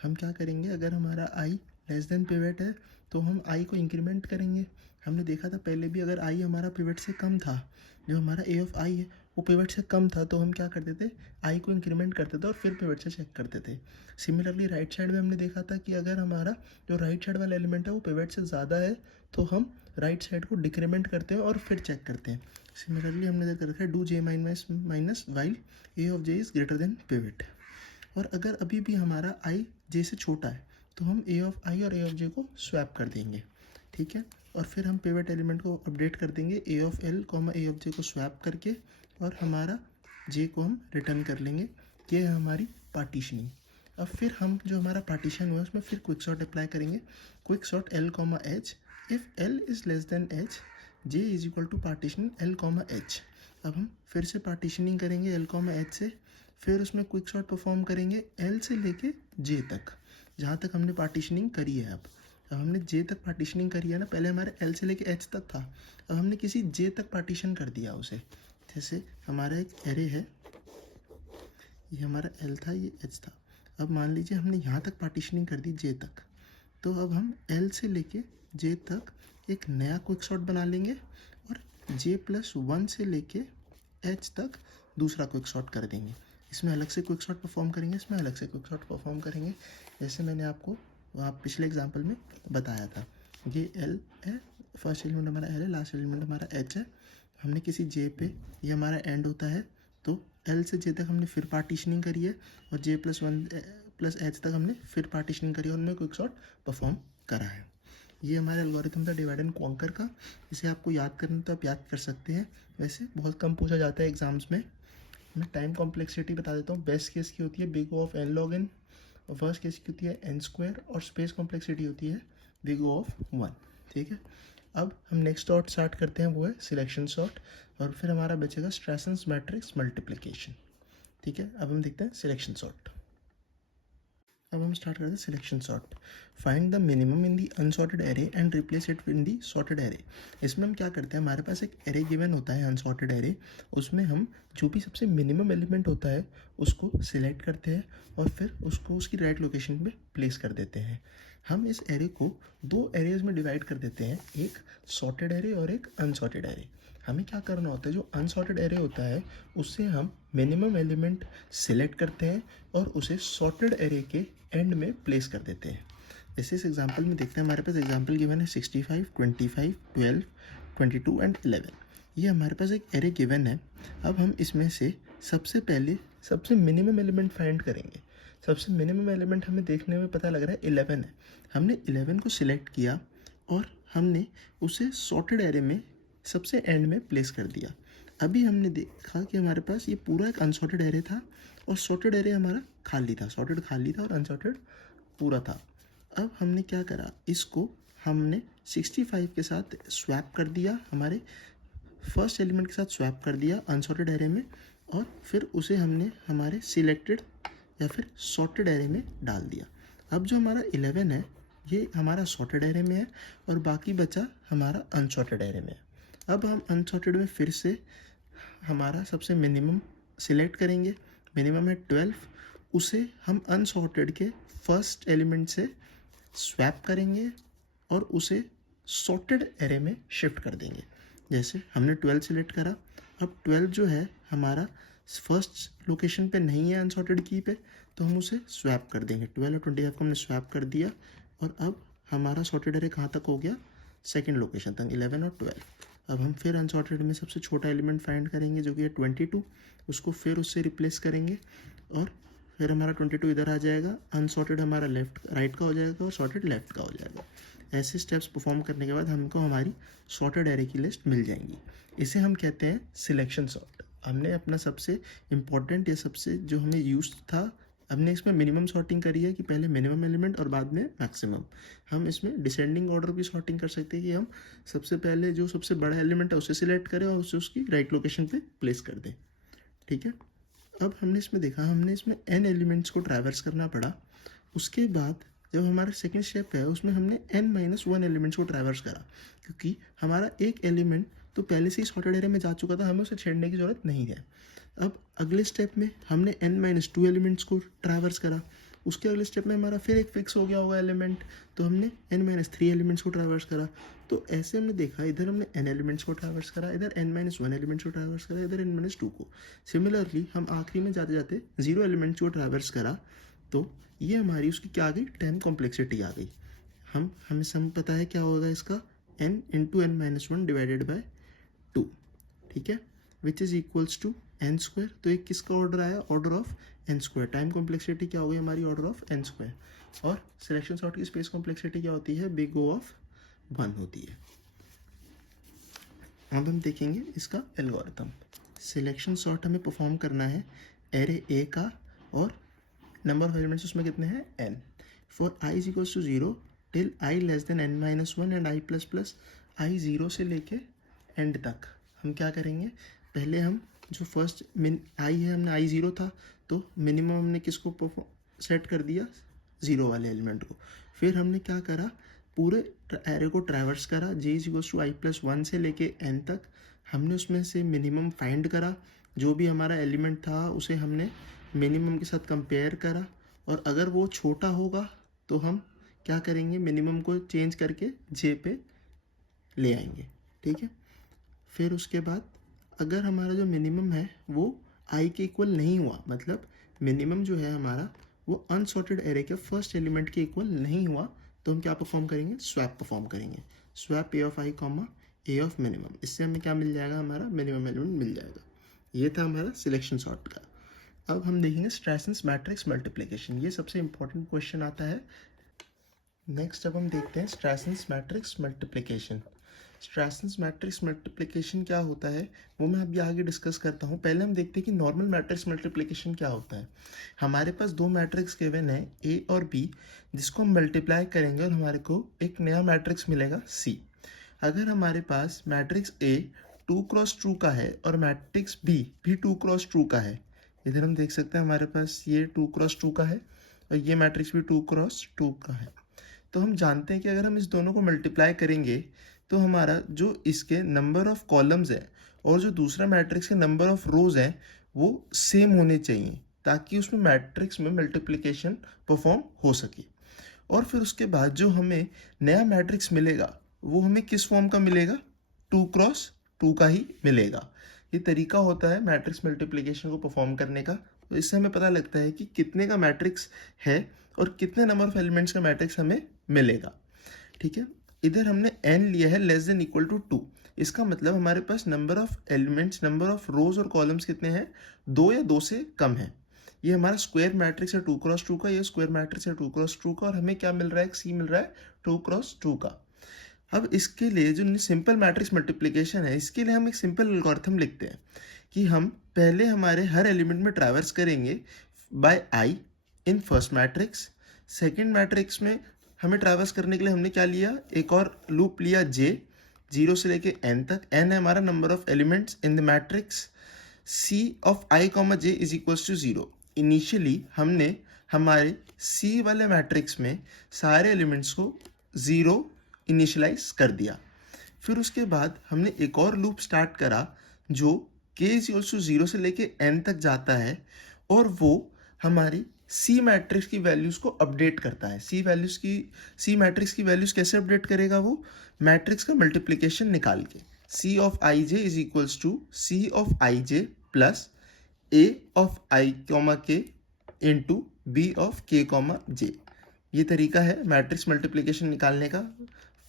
हम क्या करेंगे, अगर हमारा आई लेस देन पिवट है तो हम आई को इंक्रीमेंट करेंगे। हमने देखा था पहले भी अगर आई हमारा पिवट से कम था, जो हमारा ए ऑफ आई है वो पिवट से कम था, तो हम क्या करते थे, आई को इंक्रीमेंट करते थे और फिर पिवट से चेक करते थे। सिमिलरली राइट साइड में हमने देखा था कि अगर हमारा जो राइट साइड वाला एलिमेंट है वो पिवट से ज़्यादा है तो हम राइट साइड को डिक्रीमेंट करते हैं और फिर चेक करते हैं। सिमिलरली हमने देखा रखा है do J minus while a of J is greater than pivot. और अगर अभी भी हमारा आई जे से छोटा है तो हम ए ऑफ आई और ए ऑफ जे को स्वैप कर देंगे। ठीक है, और फिर हम पिवट एलिमेंट को अपडेट कर देंगे A of L comma A of J को स्वैप करके, और हमारा जे को हम रिटर्न कर लेंगे। ये है हमारी पार्टीशनिंग। अब फिर हम जो हमारा पार्टीशन हुआ उसमें फिर क्विक सॉर्ट अप्लाई करेंगे। Quick sort L comma H, if L is less than H J is equal to partition L comma H. अब हम फिर से पार्टीशनिंग करेंगे एल कॉमा एच से, फिर उसमें क्विक सॉर्ट परफॉर्म करेंगे एल से लेके जे तक, जहाँ तक हमने पार्टीशनिंग करी है। अब हमने जे तक पार्टीशनिंग करी है ना, पहले हमारे एल से लेके एच तक था, अब हमने किसी जे तक पार्टीशन कर दिया उसे। जैसे हमारा एक एरे है, ये हमारा एल था, ये एच था। अब मान लीजिए हमने यहाँ तक पार्टीशनिंग कर दी जे तक, तो अब हम एल से लेके जे तक एक नया क्विक सॉर्ट बना लेंगे और J+1 से लेके एच तक दूसरा क्विक सॉर्ट कर देंगे। इसमें अलग से क्विक सॉर्ट परफॉर्म करेंगे, इसमें अलग से क्विक सॉर्ट परफॉर्म करेंगे, जैसे मैंने आपको वहाँ पिछले एग्जाम्पल में बताया था। ये एल है, फर्स्ट एलिमेंट हमारा एल है, लास्ट एलिमेंट हमारा एच है। हमने किसी जे पे, ये हमारा एंड होता है, तो एल से जे तक हमने फिर पार्टीशनिंग करी है और J+1 प्लस एच तक हमने फिर पार्टीशनिंग करी है और उनमें क्विक सॉर्ट परफॉर्म करा है। ये हमारा एल्गोरिथम था डिवाइड एंड कॉन्कर का। इसे आपको याद करना तो आप याद कर सकते हैं, वैसे बहुत कम पूछा जाता है एग्जाम्स में। मैं टाइम कॉम्प्लेक्सिटी बता देता हूँ। बेस्ट केस की होती है big O of n log n, और फर्स्ट केस की होती है n², और स्पेस कॉम्प्लेक्सिटी होती है बिग O ऑफ 1। ठीक है, अब हम नेक्स्ट सॉर्ट स्टार्ट करते हैं, वो है सिलेक्शन सॉर्ट, और फिर हमारा बचेगा स्ट्रैसन्स मैट्रिक्स मल्टीप्लिकेशन। ठीक है, अब हम देखते हैं सिलेक्शन सॉर्ट। अब हम स्टार्ट करते हैं selection sort. Find the minimum in the unsorted array and replace it in the sorted array. इसमें हम क्या करते हैं, हमारे पास एक एरे गिवन होता है अनसॉर्टेड एरे, उसमें हम जो भी सबसे मिनिमम एलिमेंट होता है उसको सिलेक्ट करते हैं और फिर उसको उसकी राइट लोकेशन पे प्लेस कर देते हैं। हम इस एरे को दो एरेज में डिवाइड कर देते हैं, एक सॉर्टेड एरे और एक अनसॉर्टेड एरे। हमें क्या करना होता है, जो अनसॉर्टेड एरे होता है उससे हम मिनिमम एलिमेंट सिलेक्ट करते हैं और उसे सॉर्टेड एरे के एंड में प्लेस कर देते हैं। जैसे इस एग्जांपल में देखते हैं, हमारे पास एग्जांपल गिवन है 65, 25, 12, 22 एंड 11। ये हमारे पास एक एरे गिवन है। अब हम इसमें से सबसे पहले सबसे मिनिमम एलिमेंट फाइंड करेंगे। सबसे मिनिमम एलिमेंट हमें देखने में पता लग रहा है 11 है। हमने 11 को सिलेक्ट किया, और हमने उसे सॉर्टेड एरे में सबसे एंड में प्लेस कर दिया। अभी हमने देखा कि हमारे पास ये पूरा एक अनसॉर्टेड एरे था और सॉर्टेड एरे हमारा खाली था, सॉर्टेड खाली था और अनसॉर्टेड पूरा था। अब हमने क्या करा, इसको हमने 65 के साथ स्वैप कर दिया, हमारे फर्स्ट एलिमेंट के साथ स्वैप कर दिया अनसॉर्टेड एरे में, और फिर उसे हमने हमारे सिलेक्टेड या फिर सॉर्टेड एरे में डाल दिया। अब जो हमारा 11 है ये हमारा सॉर्टेड एरे में है और बाकी बचा हमारा अनसॉर्टेड एरे में है। अब हम अनसॉर्टेड में फिर से हमारा सबसे मिनिमम सिलेक्ट करेंगे, मिनिमम है 12, उसे हम अनसॉर्टेड के फर्स्ट एलिमेंट से स्वैप करेंगे और उसे सॉर्टेड एरे में शिफ्ट कर देंगे। जैसे हमने 12 सिलेक्ट करा, अब 12 जो है हमारा फर्स्ट लोकेशन पे नहीं है अनसॉर्टेड की पे, तो हम उसे स्वैप कर देंगे। 12 और 25 को हमने स्वैप कर दिया और अब हमारा सॉर्टेड एरे कहाँ तक हो गया, सेकेंड लोकेशन तक, 11 और 12। अब हम फिर अनसॉर्टेड में सबसे छोटा एलिमेंट फाइंड करेंगे जो कि है 22, उसको फिर उससे रिप्लेस करेंगे और फिर हमारा 22 इधर आ जाएगा, अनसॉर्टेड हमारा लेफ्ट राइट का हो जाएगा और सॉर्टेड लेफ्ट का हो जाएगा। ऐसे स्टेप्स परफॉर्म करने के बाद हमको हमारी सॉर्टेड एरे की लिस्ट मिल जाएंगी। इसे हम कहते हैं सिलेक्शन सॉर्ट। हमने अपना सबसे इम्पॉर्टेंट या सबसे जो हमें यूज था, हमने इसमें मिनिमम सॉर्टिंग करी है कि पहले मिनिमम एलिमेंट और बाद में मैक्सिमम। हम इसमें डिसेंडिंग ऑर्डर भी सॉर्टिंग कर सकते हैं कि हम सबसे पहले जो सबसे बड़ा एलिमेंट है उसे सिलेक्ट करें और उसे उसकी राइट लोकेशन पे प्लेस कर दें। ठीक है, अब हमने इसमें देखा, हमने इसमें n एलिमेंट्स को ट्रैवर्स करना पड़ा। उसके बाद जब हमारा सेकेंड स्टेप है उसमें हमने n-1 एलिमेंट्स को ट्रैवर्स करा, क्योंकि हमारा एक एलिमेंट तो पहले से ही सॉर्टेड एरे में जा चुका था, हमें उसे छेड़ने की ज़रूरत नहीं है। अब अगले स्टेप में हमने n-2 एलिमेंट्स को ट्रैवर्स करा, उसके अगले स्टेप में हमारा फिर एक फिक्स हो गया होगा एलिमेंट, तो हमने n-3 एलिमेंट्स को ट्रैवर्स करा। तो ऐसे हमने देखा, इधर हमने n एलिमेंट्स को ट्रैवर्स करा, इधर n-1 एलिमेंट्स को ट्रैवर्स करा, इधर n-2 को। सिमिलरली हम आखिरी में जाते जाते 0 एलिमेंट्स को ट्रैवर्स करा, तो ये हमारी उसकी क्या आ गई, टाइम कॉम्प्लेक्सिटी आ गई। हमें सम पता है क्या होगा इसका, n into n-1 divided by 2, ठीक है, which is equals to n square. तो एक किसका ऑर्डर आया, order of n square. Time complexity क्या हो गई हमारी, ऑर्डर ऑफ n स्क्वायर। और सिलेक्शन सॉर्ट की स्पेस कॉम्प्लेक्सिटी क्या होती है, बिग O ऑफ 1 होती है। अब हम देखेंगे इसका एल्गोरिथम। सिलेक्शन सॉर्ट हमें परफॉर्म करना है एरे A का, और नंबर ऑफ एलिमेंट्स उसमें कितने हैं, n। For i is equals to 0 till i less than n-1 and i plus plus i 0 से लेके एंड तक हम क्या करेंगे, पहले हम जो फर्स्ट i है, हमने i 0 था तो मिनिमम हमने किसको सेट कर दिया, 0 वाले एलिमेंट को। फिर हमने क्या करा, पूरे एरे को ट्रैवर्स करा, j is equals to i plus 1 से लेके n तक। हमने उसमें से मिनिमम फाइंड करा, जो भी हमारा एलिमेंट था उसे हमने मिनिमम के साथ कंपेयर करा, और अगर वो छोटा होगा तो हम क्या करेंगे, मिनिमम को चेंज करके j पे ले आएंगे। ठीक है, फिर उसके बाद अगर हमारा जो मिनिमम है वो i के इक्वल नहीं हुआ, मतलब मिनिमम जो है हमारा वो अनसॉर्टेड एरे के फर्स्ट एलिमेंट के इक्वल नहीं हुआ, तो हम क्या परफॉर्म करेंगे, स्वैप परफॉर्म करेंगे। Swap a of i comma a of minimum, इससे हमें क्या मिल जाएगा, हमारा मिनिमम एलिमेंट मिल जाएगा। ये था हमारा सिलेक्शन सॉर्ट का। अब हम देखेंगे स्ट्रैसन्स मैट्रिक्स मल्टीप्लिकेशन, ये सबसे इंपॉर्टेंट क्वेश्चन आता है। नेक्स्ट अब हम देखते हैं स्ट्रैसन्स मैट्रिक्स मल्टीप्लिकेशन। स्ट्रैसन्स मैट्रिक्स मल्टीप्लिकेशन क्या होता है वो मैं अभी आगे डिस्कस करता हूँ। पहले हम देखते हैं कि नॉर्मल मैट्रिक्स मल्टीप्लिकेशन क्या होता है। हमारे पास दो मैट्रिक्स गिवन है A और B, जिसको हम मल्टीप्लाई करेंगे और हमारे को एक नया मैट्रिक्स मिलेगा C। अगर हमारे पास मैट्रिक्स A 2x2 का है और मैट्रिक्स B भी 2x2 का है, इधर हम देख सकते हैं हमारे पास ये 2x2 का है और ये मैट्रिक्स भी 2x2 का है, तो हम जानते हैं कि अगर हम इस दोनों को मल्टीप्लाई करेंगे तो हमारा जो इसके नंबर ऑफ कॉलम्स है और जो दूसरा मैट्रिक्स के नंबर ऑफ रोज हैं वो सेम होने चाहिए, ताकि उसमें मैट्रिक्स में मल्टीप्लिकेशन परफॉर्म हो सके। और फिर उसके बाद जो हमें नया मैट्रिक्स मिलेगा वो हमें किस फॉर्म का मिलेगा, 2x2 का ही मिलेगा। ये तरीका होता है मैट्रिक्स मल्टीप्लिकेशन को परफॉर्म करने का। तो इससे हमें पता लगता है कि कितने का मैट्रिक्स है और कितने नंबर ऑफ एलिमेंट्स का मैट्रिक्स हमें मिलेगा। ठीक है, इधर हमने n लिया है लेस देन इक्वल टू 2, इसका मतलब हमारे पास number of elements, number of rows और कॉलम्स कितने हैं, 2 या 2 से कम है। ये हमारा स्क्वायर मैट्रिक्स है 2x2 का, ये स्क्वायर मैट्रिक्स है 2x2 का, और हमें क्या मिल रहा है, C मिल रहा है 2x2 का। अब इसके लिए जो सिंपल मैट्रिक्स मल्टीप्लिकेशन है, इसके लिए हम एक सिंपल एल्गोरिथम लिखते हैं कि हम पहले हमारे हर एलिमेंट में ट्रैवर्स करेंगे by I in first matrix. Second matrix में हमें ट्रैवर्स करने के लिए हमने क्या लिया, एक और लूप लिया जे, 0 से लेके n तक। n है हमारा number of elements in the matrix c of i comma j is equals to 0। Initially हमने हमारे c वाले मैट्रिक्स में सारे एलिमेंट्स को 0 इनिशियलाइज कर दिया। फिर उसके बाद हमने एक और लूप स्टार्ट करा जो k इज इक्वल्स टू 0 से लेके n तक जाता है, और वो हमारी सी मैट्रिक्स की वैल्यूज़ को अपडेट करता है। सी मैट्रिक्स की वैल्यूज़ कैसे अपडेट करेगा, वो मैट्रिक्स का मल्टीप्लिकेशन निकाल के। C of I J is equals to C of I J plus A of I comma K into B of K comma J. ये तरीका है मैट्रिक्स मल्टीप्लिकेशन निकालने का।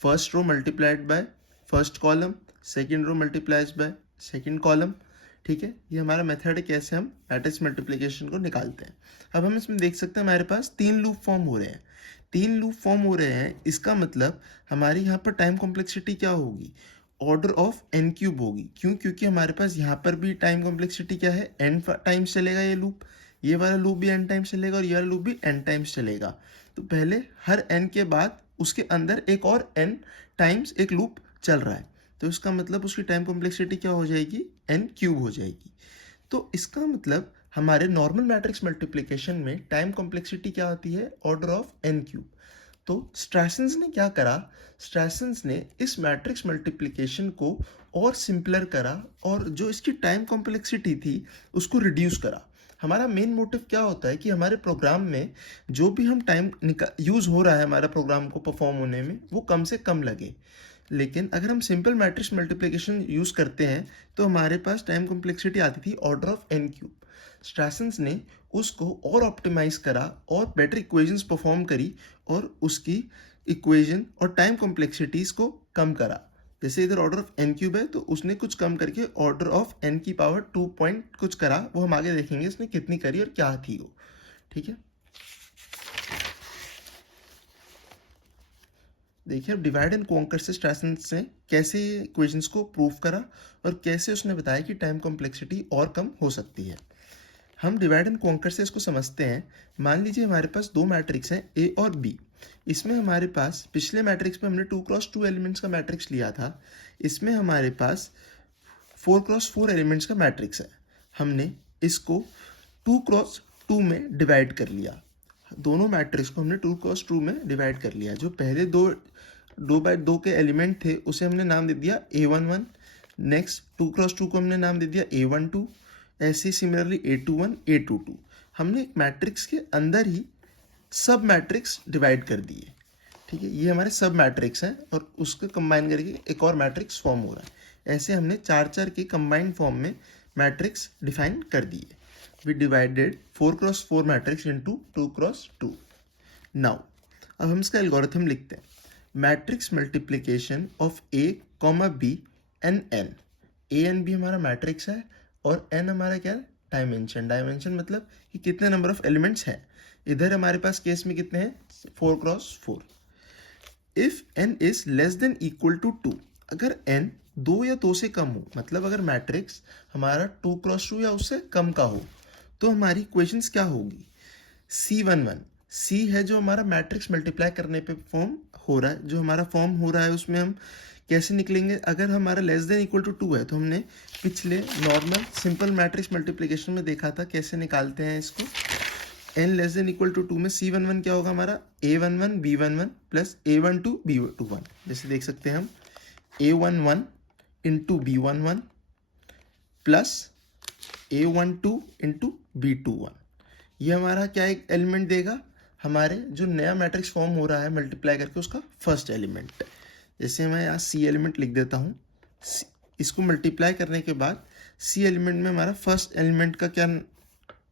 First row multiplied by first column, second row multiplies by second column. ठीक है, ये हमारा method है कैसे हम मैट्रिक्स मल्टीप्लिकेशन को निकालते हैं। अब हम इसमें देख सकते हैं हमारे पास 3 लूप फॉर्म हो रहे हैं। 3 लूप फॉर्म हो रहे हैं, इसका मतलब हमारी यहाँ पर टाइम कॉम्प्लेक्सिटी क्या होगी, ऑर्डर ऑफ n क्यूब होगी। क्यों, क्योंकि हमारे पास यहाँ पर भी टाइम कॉम्प्लेक्सिटी क्या है, n टाइम्स चलेगा ये लूप, ये वाला लूप भी n टाइम्स चलेगा और ये वाला लूप भी n टाइम्स चलेगा। तो पहले हर n के बाद उसके अंदर एक और n टाइम्स एक लूप चल रहा है, तो इसका मतलब उसकी टाइम कॉम्प्लेक्सिटी क्या हो जाएगी, n क्यूब हो जाएगी। तो इसका मतलब हमारे नॉर्मल मैट्रिक्स मल्टीप्लिकेशन में टाइम कॉम्प्लेक्सिटी क्या होती है, ऑर्डर ऑफ n क्यूब। तो स्ट्रैसन्स ने क्या करा, स्ट्रैसन्स ने इस मैट्रिक्स मल्टीप्लिकेशन को और सिंपलर करा और जो इसकी टाइम कॉम्प्लेक्सिटी थी उसको रिड्यूस करा। हमारा मेन मोटिव क्या होता है कि हमारे प्रोग्राम में जो भी हम टाइम यूज़ हो रहा है हमारा प्रोग्राम को परफॉर्म होने में, वो कम से कम लगे। लेकिन अगर हम सिंपल मैट्रिक्स मल्टीप्लिकेशन यूज़ करते हैं तो हमारे पास टाइम कॉम्प्लेक्सिटी आती थी ऑर्डर ऑफ n क्यूब। स्ट्रैसन्स ने उसको और ऑप्टिमाइज करा और बेटर इक्वेशंस परफॉर्म करी और उसकी इक्वेशन और टाइम कॉम्प्लेक्सिटीज़ को कम करा। जैसे इधर ऑर्डर ऑफ n क्यूब है तो उसने कुछ कम करके ऑर्डर ऑफ n की पावर 2 पॉइंट कुछ करा, वो हम आगे देखेंगे इसने कितनी करी और क्या थी वो। ठीक है, देखिए अब डिवाइड एंड कॉन्कर से स्ट्रैसन्स ने कैसे इक्वेशंस को प्रूव करा और कैसे उसने बताया कि टाइम कॉम्प्लेक्सिटी और कम हो सकती है। हम डिवाइड एंड कॉन्कर से इसको समझते हैं। मान लीजिए हमारे पास 2 मैट्रिक्स हैं ए और बी। इसमें हमारे पास पिछले मैट्रिक्स में हमने 2x2 एलिमेंट्स का मैट्रिक्स लिया था, इसमें हमारे पास 4x4 एलिमेंट्स का मैट्रिक्स है। हमने इसको 2x2 में डिवाइड कर लिया, दोनों मैट्रिक्स को हमने 2x2 में डिवाइड कर लिया। जो पहले 2x2 के एलिमेंट थे उसे हमने नाम दे दिया A11, नेक्स्ट 2x2 को हमने नाम दे दिया A12, ऐसे सिमिलरली A21, A22। हमने एक मैट्रिक्स के अंदर ही सब मैट्रिक्स डिवाइड कर दिए। ठीक है, ये हमारे सब मैट्रिक्स हैं और उसको कंबाइन करके एक और मैट्रिक्स फॉर्म हो रहा है। ऐसे हमने 4 के कंबाइंड फॉर्म में मैट्रिक्स डिफाइन कर दिए। We divided 4x4 matrix into 2x2। Now अब हम इसका एल्गोरिथम लिखते हैं। Matrix multiplication of a comma B N N. A and B हमारा मैट्रिक्स है और n हमारा क्या है, डायमेंशन। डायमेंशन मतलब कि कितने नंबर ऑफ एलिमेंट्स हैं। इधर हमारे पास केस में कितने हैं, 4x4। If n is less than equal to 2, अगर n 2 या 2 से कम हो, मतलब अगर मैट्रिक्स हमारा 2x2 या उससे कम का हो, तो हमारी इक्वेशंस क्या होगी, C11। C है जो हमारा मैट्रिक्स मल्टीप्लाई करने पे फॉर्म हो रहा है, जो हमारा फॉर्म हो रहा है उसमें हम कैसे निकलेंगे। अगर हमारा लेस देन इक्वल टू 2 है तो हमने पिछले नॉर्मल सिंपल मैट्रिक्स मल्टीप्लिकेशन में देखा था कैसे निकालते हैं इसको। n less than equal to 2 में C11 क्या होगा हमारा, A11 B11 plus A12 B21। जैसे देख सकते हैं हम A11 into B11 plus A12 into B21। ये हमारा क्या एक एलिमेंट देगा, हमारे जो नया मैट्रिक्स फॉर्म हो रहा है मल्टीप्लाई करके उसका फर्स्ट एलिमेंट। जैसे मैं यहाँ C एलिमेंट लिख देता हूँ, इसको मल्टीप्लाई करने के बाद C एलिमेंट में हमारा फर्स्ट एलिमेंट का क्या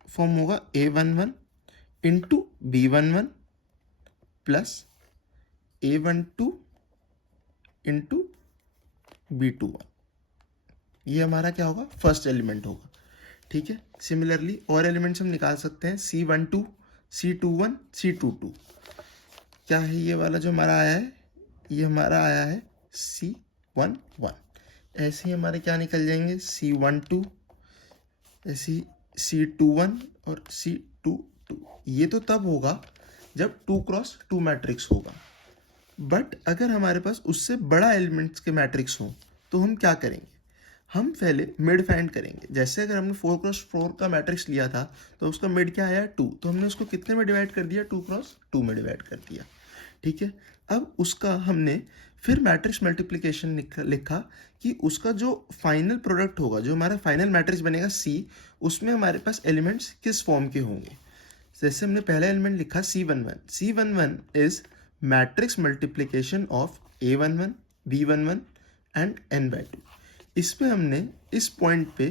फॉर्म होगा, A11 into B11 plus A12 into B21। ये हमारा क्या होगा, फर्स्ट एलिमेंट होगा। ठीक है, सिमिलरली और एलिमेंट्स हम निकाल सकते हैं, C12, C21, C22। क्या है ये वाला जो हमारा आया है, ये हमारा आया है C11। ऐसे ही हमारे क्या निकल जाएंगे C12, ऐसे ही C21 और C22। ये तो तब होगा जब 2x2 मैट्रिक्स होगा। बट अगर हमारे पास उससे बड़ा एलिमेंट्स के मैट्रिक्स हों तो हम क्या करेंगे, हम पहले मिड फाइंड करेंगे। जैसे अगर हमने 4x4 का मैट्रिक्स लिया था तो उसका मिड क्या आया 2, तो हमने उसको कितने में डिवाइड कर दिया, 2x2 में डिवाइड कर दिया। ठीक है, अब उसका हमने फिर मैट्रिक्स मल्टीप्लिकेशन लिखा कि उसका जो फाइनल प्रोडक्ट होगा, जो हमारा फाइनल मैट्रिक्स बनेगा C, उसमें हमारे पास एलिमेंट्स किस फॉर्म के होंगे। जैसे हमने पहला एलिमेंट लिखा C11, C11 is matrix multiplication of A11, B11 and n/2। इस पे हमने इस पॉइंट पे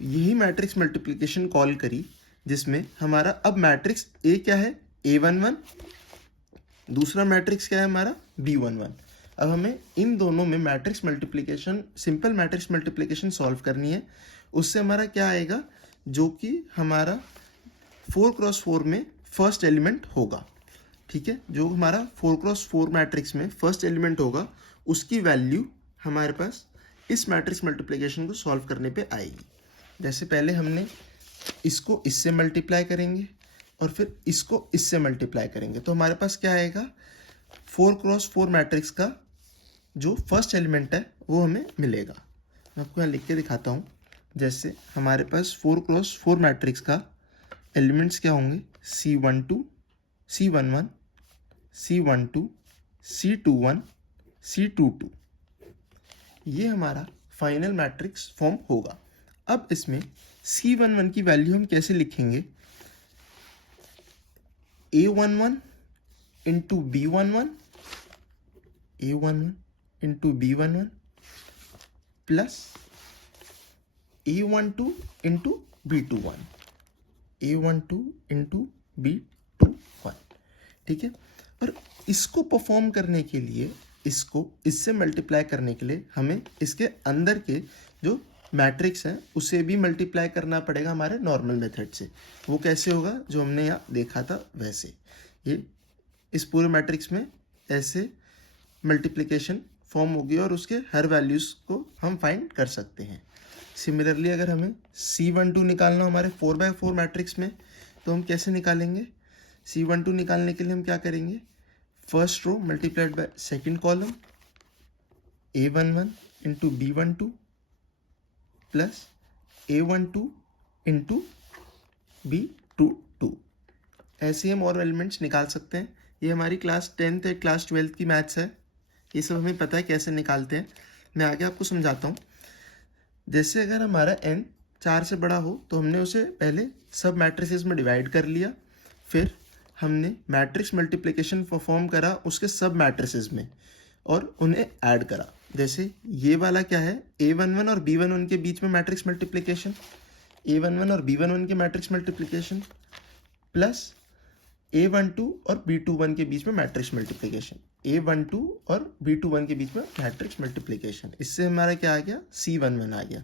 यही मैट्रिक्स मल्टीप्लिकेशन कॉल करी, जिसमें हमारा अब मैट्रिक्स A क्या है, A11, दूसरा मैट्रिक्स क्या है हमारा B11। अब हमें इन दोनों में matrix multiplication, simple matrix multiplication solve करनी है। उससे हमारा क्या आएगा, जो कि हमारा 4x4 में फर्स्ट एलिमेंट होगा। ठीक है, जो हमारा 4x4 मैट्रिक्स में फर्स्ट एलिमेंट होगा उसकी वैल्यू हमारे पास इस मैट्रिक्स मल्टीप्लिकेशन को सॉल्व करने पे आएगी। जैसे पहले हमने इसको इससे मल्टीप्लाई करेंगे और फिर इसको इससे मल्टीप्लाई करेंगे, तो हमारे पास क्या आएगा, 4x4 मैट्रिक्स का जो फर्स्ट एलिमेंट है वो हमें मिलेगा। मैं आपको यहाँ लिख के दिखाता हूँ। जैसे हमारे पास 4x4 मैट्रिक्स का एलिमेंट्स क्या होंगे, C12, C11, C12, C21, C22। ये हमारा फाइनल मैट्रिक्स फॉर्म होगा। अब इसमें C11 की वैल्यू हम कैसे लिखेंगे, A11 into B11, A11 into B11 plus A12 into B21, A12 into B21। ठीक है, और इसको परफॉर्म करने के लिए, इसको इससे मल्टीप्लाई करने के लिए हमें इसके अंदर के जो मैट्रिक्स है उसे भी मल्टीप्लाई करना पड़ेगा हमारे नॉर्मल मेथड से। वो कैसे होगा, जो हमने यहाँ देखा था वैसे। ये इस पूरे मैट्रिक्स में ऐसे मल्टीप्लिकेशन फॉर्म होगी और उसके हर वैल्यूज़ को हम फाइंड कर सकते हैं। सिमिलरली अगर हमें C12 निकालना हमारे 4x4 मैट्रिक्स में, तो हम कैसे निकालेंगे, C12 निकालने के लिए हम क्या करेंगे, first row multiplied by second column, A11 into B12 plus A12 into B22। ऐसे हम और एलिमेंट्स निकाल सकते हैं। ये हमारी क्लास 10th या क्लास 12th की मैथ्स है, ये सब हमें पता है कैसे निकालते हैं। मैं आगे आपको समझाता हूँ। जैसे अगर हमारा n 4 से बड़ा हो तो हमने उसे पहले सब मैट्रिसेस में डिवाइड कर लिया, फिर हमने मैट्रिक्स मल्टीप्लिकेशन परफॉर्म करा उसके सब मैट्रिसेस में और उन्हें ऐड करा। जैसे ये वाला क्या है, A11 और B11 के बीच में मैट्रिक्स मल्टीप्लिकेशन, A11 और B11 के मैट्रिक्स मल्टीप्लिकेशन प्लस A12 और B21 के बीच में मैट्रिक्स मल्टीप्लिकेशन, A12 और B21 के बीच में मैट्रिक्स मल्टीप्लिकेशन। इससे हमारा क्या आ गया, C11 आ गया।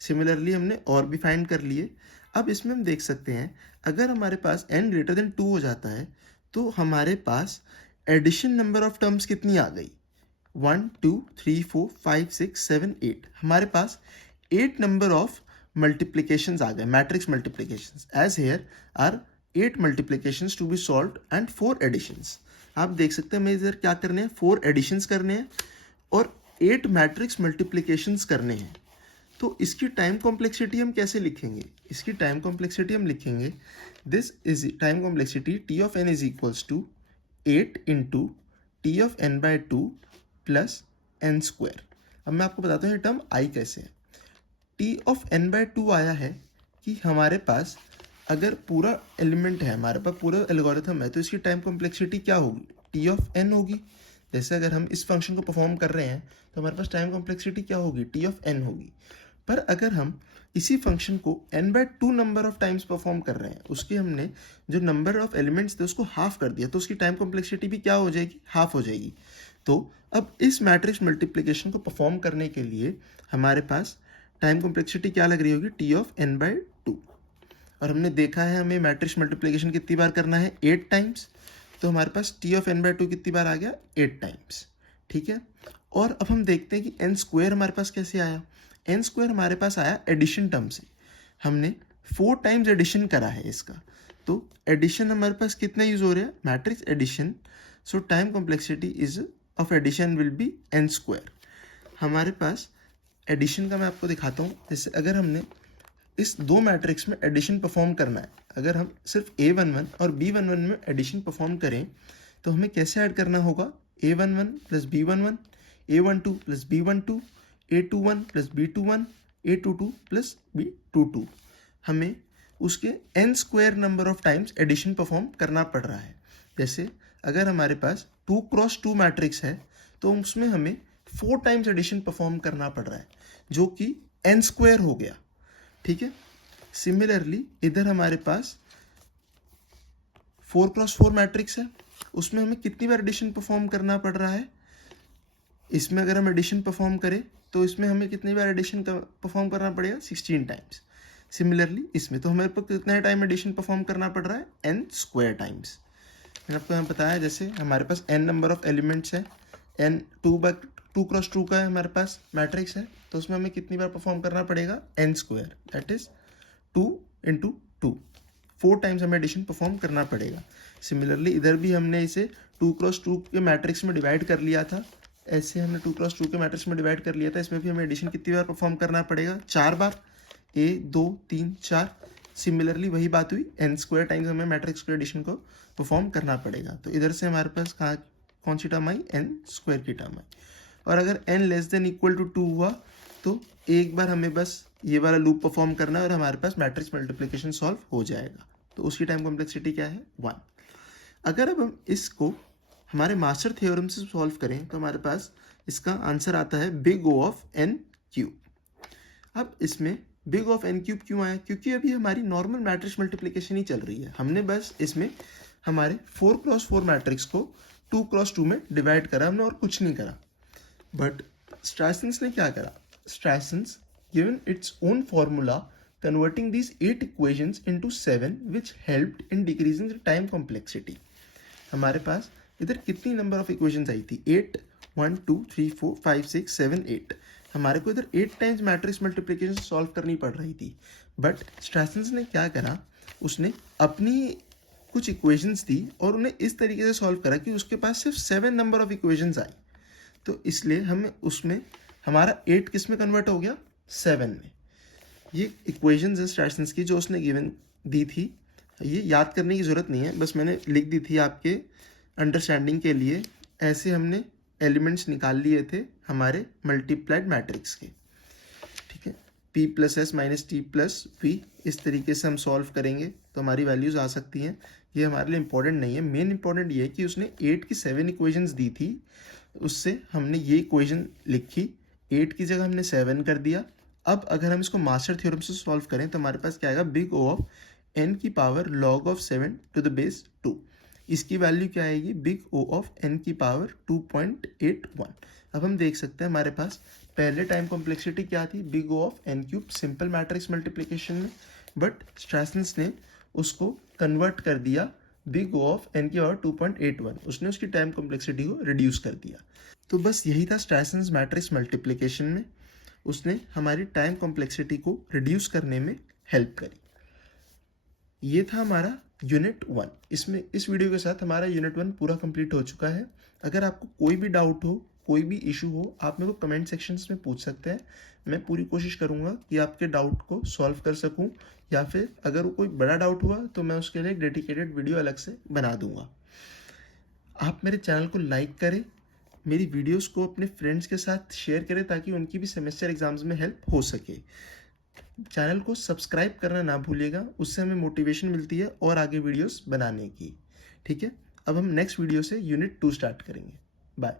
सिमिलरली हमने और भी फाइंड कर लिए। अब इसमें हम देख सकते हैं अगर हमारे पास n ग्रेटर देन 2 हो जाता है तो हमारे पास एडिशन नंबर ऑफ टर्म्स कितनी आ गई, 1 2 3 4 5 6 7 8। हमारे पास 8 नंबर ऑफ मल्टीप्लिकेशंस आ गए, matrix multiplications. As here are 8 multiplications to be solved and 4 additions. आप देख सकते हैं हमें इधर क्या करने हैं, 4 एडिशंस करने हैं और 8 मैट्रिक्स मल्टीप्लिकेशंस करने हैं। तो इसकी टाइम कॉम्प्लेक्सिटी हम कैसे लिखेंगे, इसकी टाइम कॉम्प्लेक्सिटी हम लिखेंगे, this is time complexity T of n is equals to 8 into T of n/2 plus n square. अब मैं आपको बताता हूँ ये टर्म आई कैसे है। T ऑफ n/2 आया है कि हमारे पास अगर पूरा एलिमेंट है, हमारे पास पूरा एल्गोरिथम है, तो इसकी टाइम कॉम्प्लेक्सिटी क्या होगी, T ऑफ n होगी। जैसे अगर हम इस फंक्शन को परफॉर्म कर रहे हैं तो हमारे पास टाइम कॉम्प्लेक्सिटी क्या होगी, T ऑफ n होगी। पर अगर हम इसी फंक्शन को n/2 number of times perform कर रहे हैं, उसके हमने जो नंबर ऑफ एलिमेंट्स थे उसको हाफ कर दिया, तो उसकी टाइम कॉम्प्लेक्सिटी भी क्या हो जाएगी, हाफ हो जाएगी। तो अब इस मैट्रिक्स मल्टीप्लिकेशन को परफॉर्म करने के लिए हमारे पास टाइम कॉम्प्लेक्सिटी क्या लग रही होगी, T ऑफ n/2। और हमने देखा है हमें मैट्रिक्स मल्टीप्लिकेशन कितनी बार करना है, 8 टाइम्स। तो हमारे पास T ऑफ n/2 कितनी बार आ गया, 8 टाइम्स। ठीक है, और अब हम देखते हैं कि एन स्क्वायर हमारे पास कैसे आया। एन स्क्वायर हमारे पास आया एडिशन टर्म से, हमने 4 टाइम्स एडिशन करा है इसका, तो एडिशन हमारे पास कितना यूज हो रहा है, matrix addition, so time complexity is of addition will be N square. हमारे पास एडिशन का मैं आपको दिखाता हूँ। जैसे अगर हमने इस दो मैट्रिक्स में एडिशन परफॉर्म करना है, अगर हम सिर्फ A11 और B11 में एडिशन परफॉर्म करें तो हमें कैसे ऐड करना होगा, A11 plus B11, A12 plus B12, A21 plus B21, A22 plus B22। हमें उसके n square number of times addition perform करना पड़ रहा है। जैसे अगर हमारे पास 2 क्रॉस 2 मैट्रिक्स है तो उसमें हमें 4 टाइम्स एडिशन परफॉर्म करना पड़ रहा है, जो कि n स्क्वायर हो गया। ठीक है, सिमिलरली इधर हमारे पास 4 क्रॉस 4 मैट्रिक्स है, उसमें हमें कितनी बार एडिशन परफॉर्म करना पड़ रहा है, इसमें अगर हम एडिशन परफॉर्म करें तो इसमें हमें कितनी बार एडिशन परफॉर्म करना पड़ेगा, 16 टाइम्स। सिमिलरली इसमें तो हमें पर कितना टाइम एडिशन परफॉर्म करना पड़ रहा है, n स्क्वायर टाइम्स। मैंने आपको यहाँ बताया जैसे हमारे पास n नंबर ऑफ एलिमेंट्स है, n 2 क्रॉस 2 का है हमारे पास मैट्रिक्स है, तो उसमें हमें कितनी बार परफॉर्म करना पड़ेगा, n square, that is 2 into 2, 4 times हमें एडिशन परफॉर्म करना पड़ेगा। सिमिलरली इधर भी हमने इसे 2 क्रॉस 2 के मैट्रिक्स में डिवाइड कर लिया था, ऐसे हमने 2 क्रॉस 2 के मैट्रिक्स में डिवाइड कर लिया था, इसमें भी हमें एडिशन कितनी बार परफॉर्म करना पड़ेगा, 4 बार, 1 2 3 4। सिमिलरली वही बात हुई, n स्क्वायर टाइम्स हमें मैट्रिक्स के एडिशन को परफॉर्म करना पड़ेगा। तो इधर से हमारे पास कौन सी टर्म आई, n स्क्वायर की टर्म आई। और अगर n less than equal to 2 हुआ तो एक बार हमें बस ये वाला लूप परफॉर्म करना है और हमारे पास मैट्रिक्स मल्टीप्लिकेशन सॉल्व हो जाएगा। तो उसकी टाइम कॉम्प्लेक्सिटी क्या है, 1। अगर अब हम इसको हमारे मास्टर थ्योरम से सॉल्व करें तो हमारे पास इसका आंसर आता है big O of n cube. अब इसमें big O of n cube क्यों आया, क्योंकि अभी हमारी नॉर्मल मैट्रिक्स मल्टीप्लिकेशन ही चल रही है, हमने बस इसमें हमारे 4 क्रॉस 4 मैट्रिक्स को 2 क्रॉस 2 में डिवाइड करा हमने और कुछ नहीं करा। बट स्ट्राइसन्स ने क्या करा, स्ट्राइसन्स given its own formula converting these 8 equations into 7 which helped in decreasing the time complexity। हमारे पास इधर कितनी नंबर ऑफ इक्वेशंस आई थी, 8, 1 2 3 4 5 6 7 8। हमारे को इधर 8 टाइम्स मैट्रिक्स मल्टीप्लिकेशन सॉल्व करनी पड़ रही थी। बट स्ट्राइसन्स ने क्या करा, उसने अपनी कुछ इक्वेशंस दी और उन्हें इस तरीके से सॉल्व करा कि उसके पास सिर्फ 7 नंबर ऑफ इक्वेशंस आई। तो इसलिए हमें उसमें हमारा 8 किस में कन्वर्ट हो गया, 7 में। ये इक्वेशंस है स्ट्राइसन्स की जो उसने गिवन दी थी, ये याद करने की ज़रूरत नहीं है, बस मैंने लिख दी थी आपके अंडरस्टैंडिंग के लिए। ऐसे हमने एलिमेंट्स निकाल लिए थे हमारे मल्टीप्लाइड मैट्रिक्स के। ठीक है, p plus S minus T plus V, इस तरीके से हम सॉल्व करेंगे तो हमारी वैल्यूज़ आ सकती हैं। ये हमारे लिए इंपॉर्टेंट नहीं है, मेन इंपॉर्टेंट ये है कि उसने 8 की 7 इक्वेशंस दी थी, उससे हमने ये इक्वेशन लिखी, 8 की जगह हमने 7 कर दिया। अब अगर हम इसको मास्टर थ्योरम से सॉल्व करें तो हमारे पास क्या आएगा, बिग O ऑफ n की power log of 7 to the base 2। इसकी वैल्यू क्या आएगी, बिग O ऑफ n की पावर 2.81। अब हम देख सकते हैं हमारे पास पहले टाइम कॉम्प्लेक्सिटी क्या थी, big O of n cube simple matrix multiplication में, बट स्ट्राइसन्स ने उसको कन्वर्ट कर दिया बिग O ऑफ n की पावर 2.81, उसने उसकी टाइम कॉम्प्लेक्सिटी को रिड्यूस कर दिया। तो बस यही था स्ट्राइसन्स मैट्रिक्स मल्टीप्लिकेशन में, उसने हमारी टाइम कॉम्प्लेक्सिटी को रिड्यूस करने में हेल्प करी। ये था हमारा यूनिट 1। इसमें इस वीडियो के साथ हमारा यूनिट 1 पूरा कंप्लीट हो चुका है। अगर आपको कोई भी डाउट हो, कोई भी इशू हो, आप मेरे को कमेंट सेक्शंस में पूछ सकते हैं। मैं पूरी कोशिश करूँगा कि आपके डाउट को सॉल्व कर सकूँ, या फिर अगर कोई बड़ा डाउट हुआ तो मैं उसके लिए एक डेडिकेटेड वीडियो अलग से बना दूँगा। आप मेरे चैनल को लाइक करें, मेरी वीडियोस को अपने फ्रेंड्स के साथ शेयर करें ताकि उनकी भी सेमेस्टर एग्जाम्स में हेल्प हो सके। चैनल को सब्सक्राइब करना ना भूलिएगा, उससे हमें मोटिवेशन मिलती है और आगे वीडियोस बनाने की। ठीक है, अब हम नेक्स्ट वीडियो से यूनिट 2 स्टार्ट करेंगे। बाय।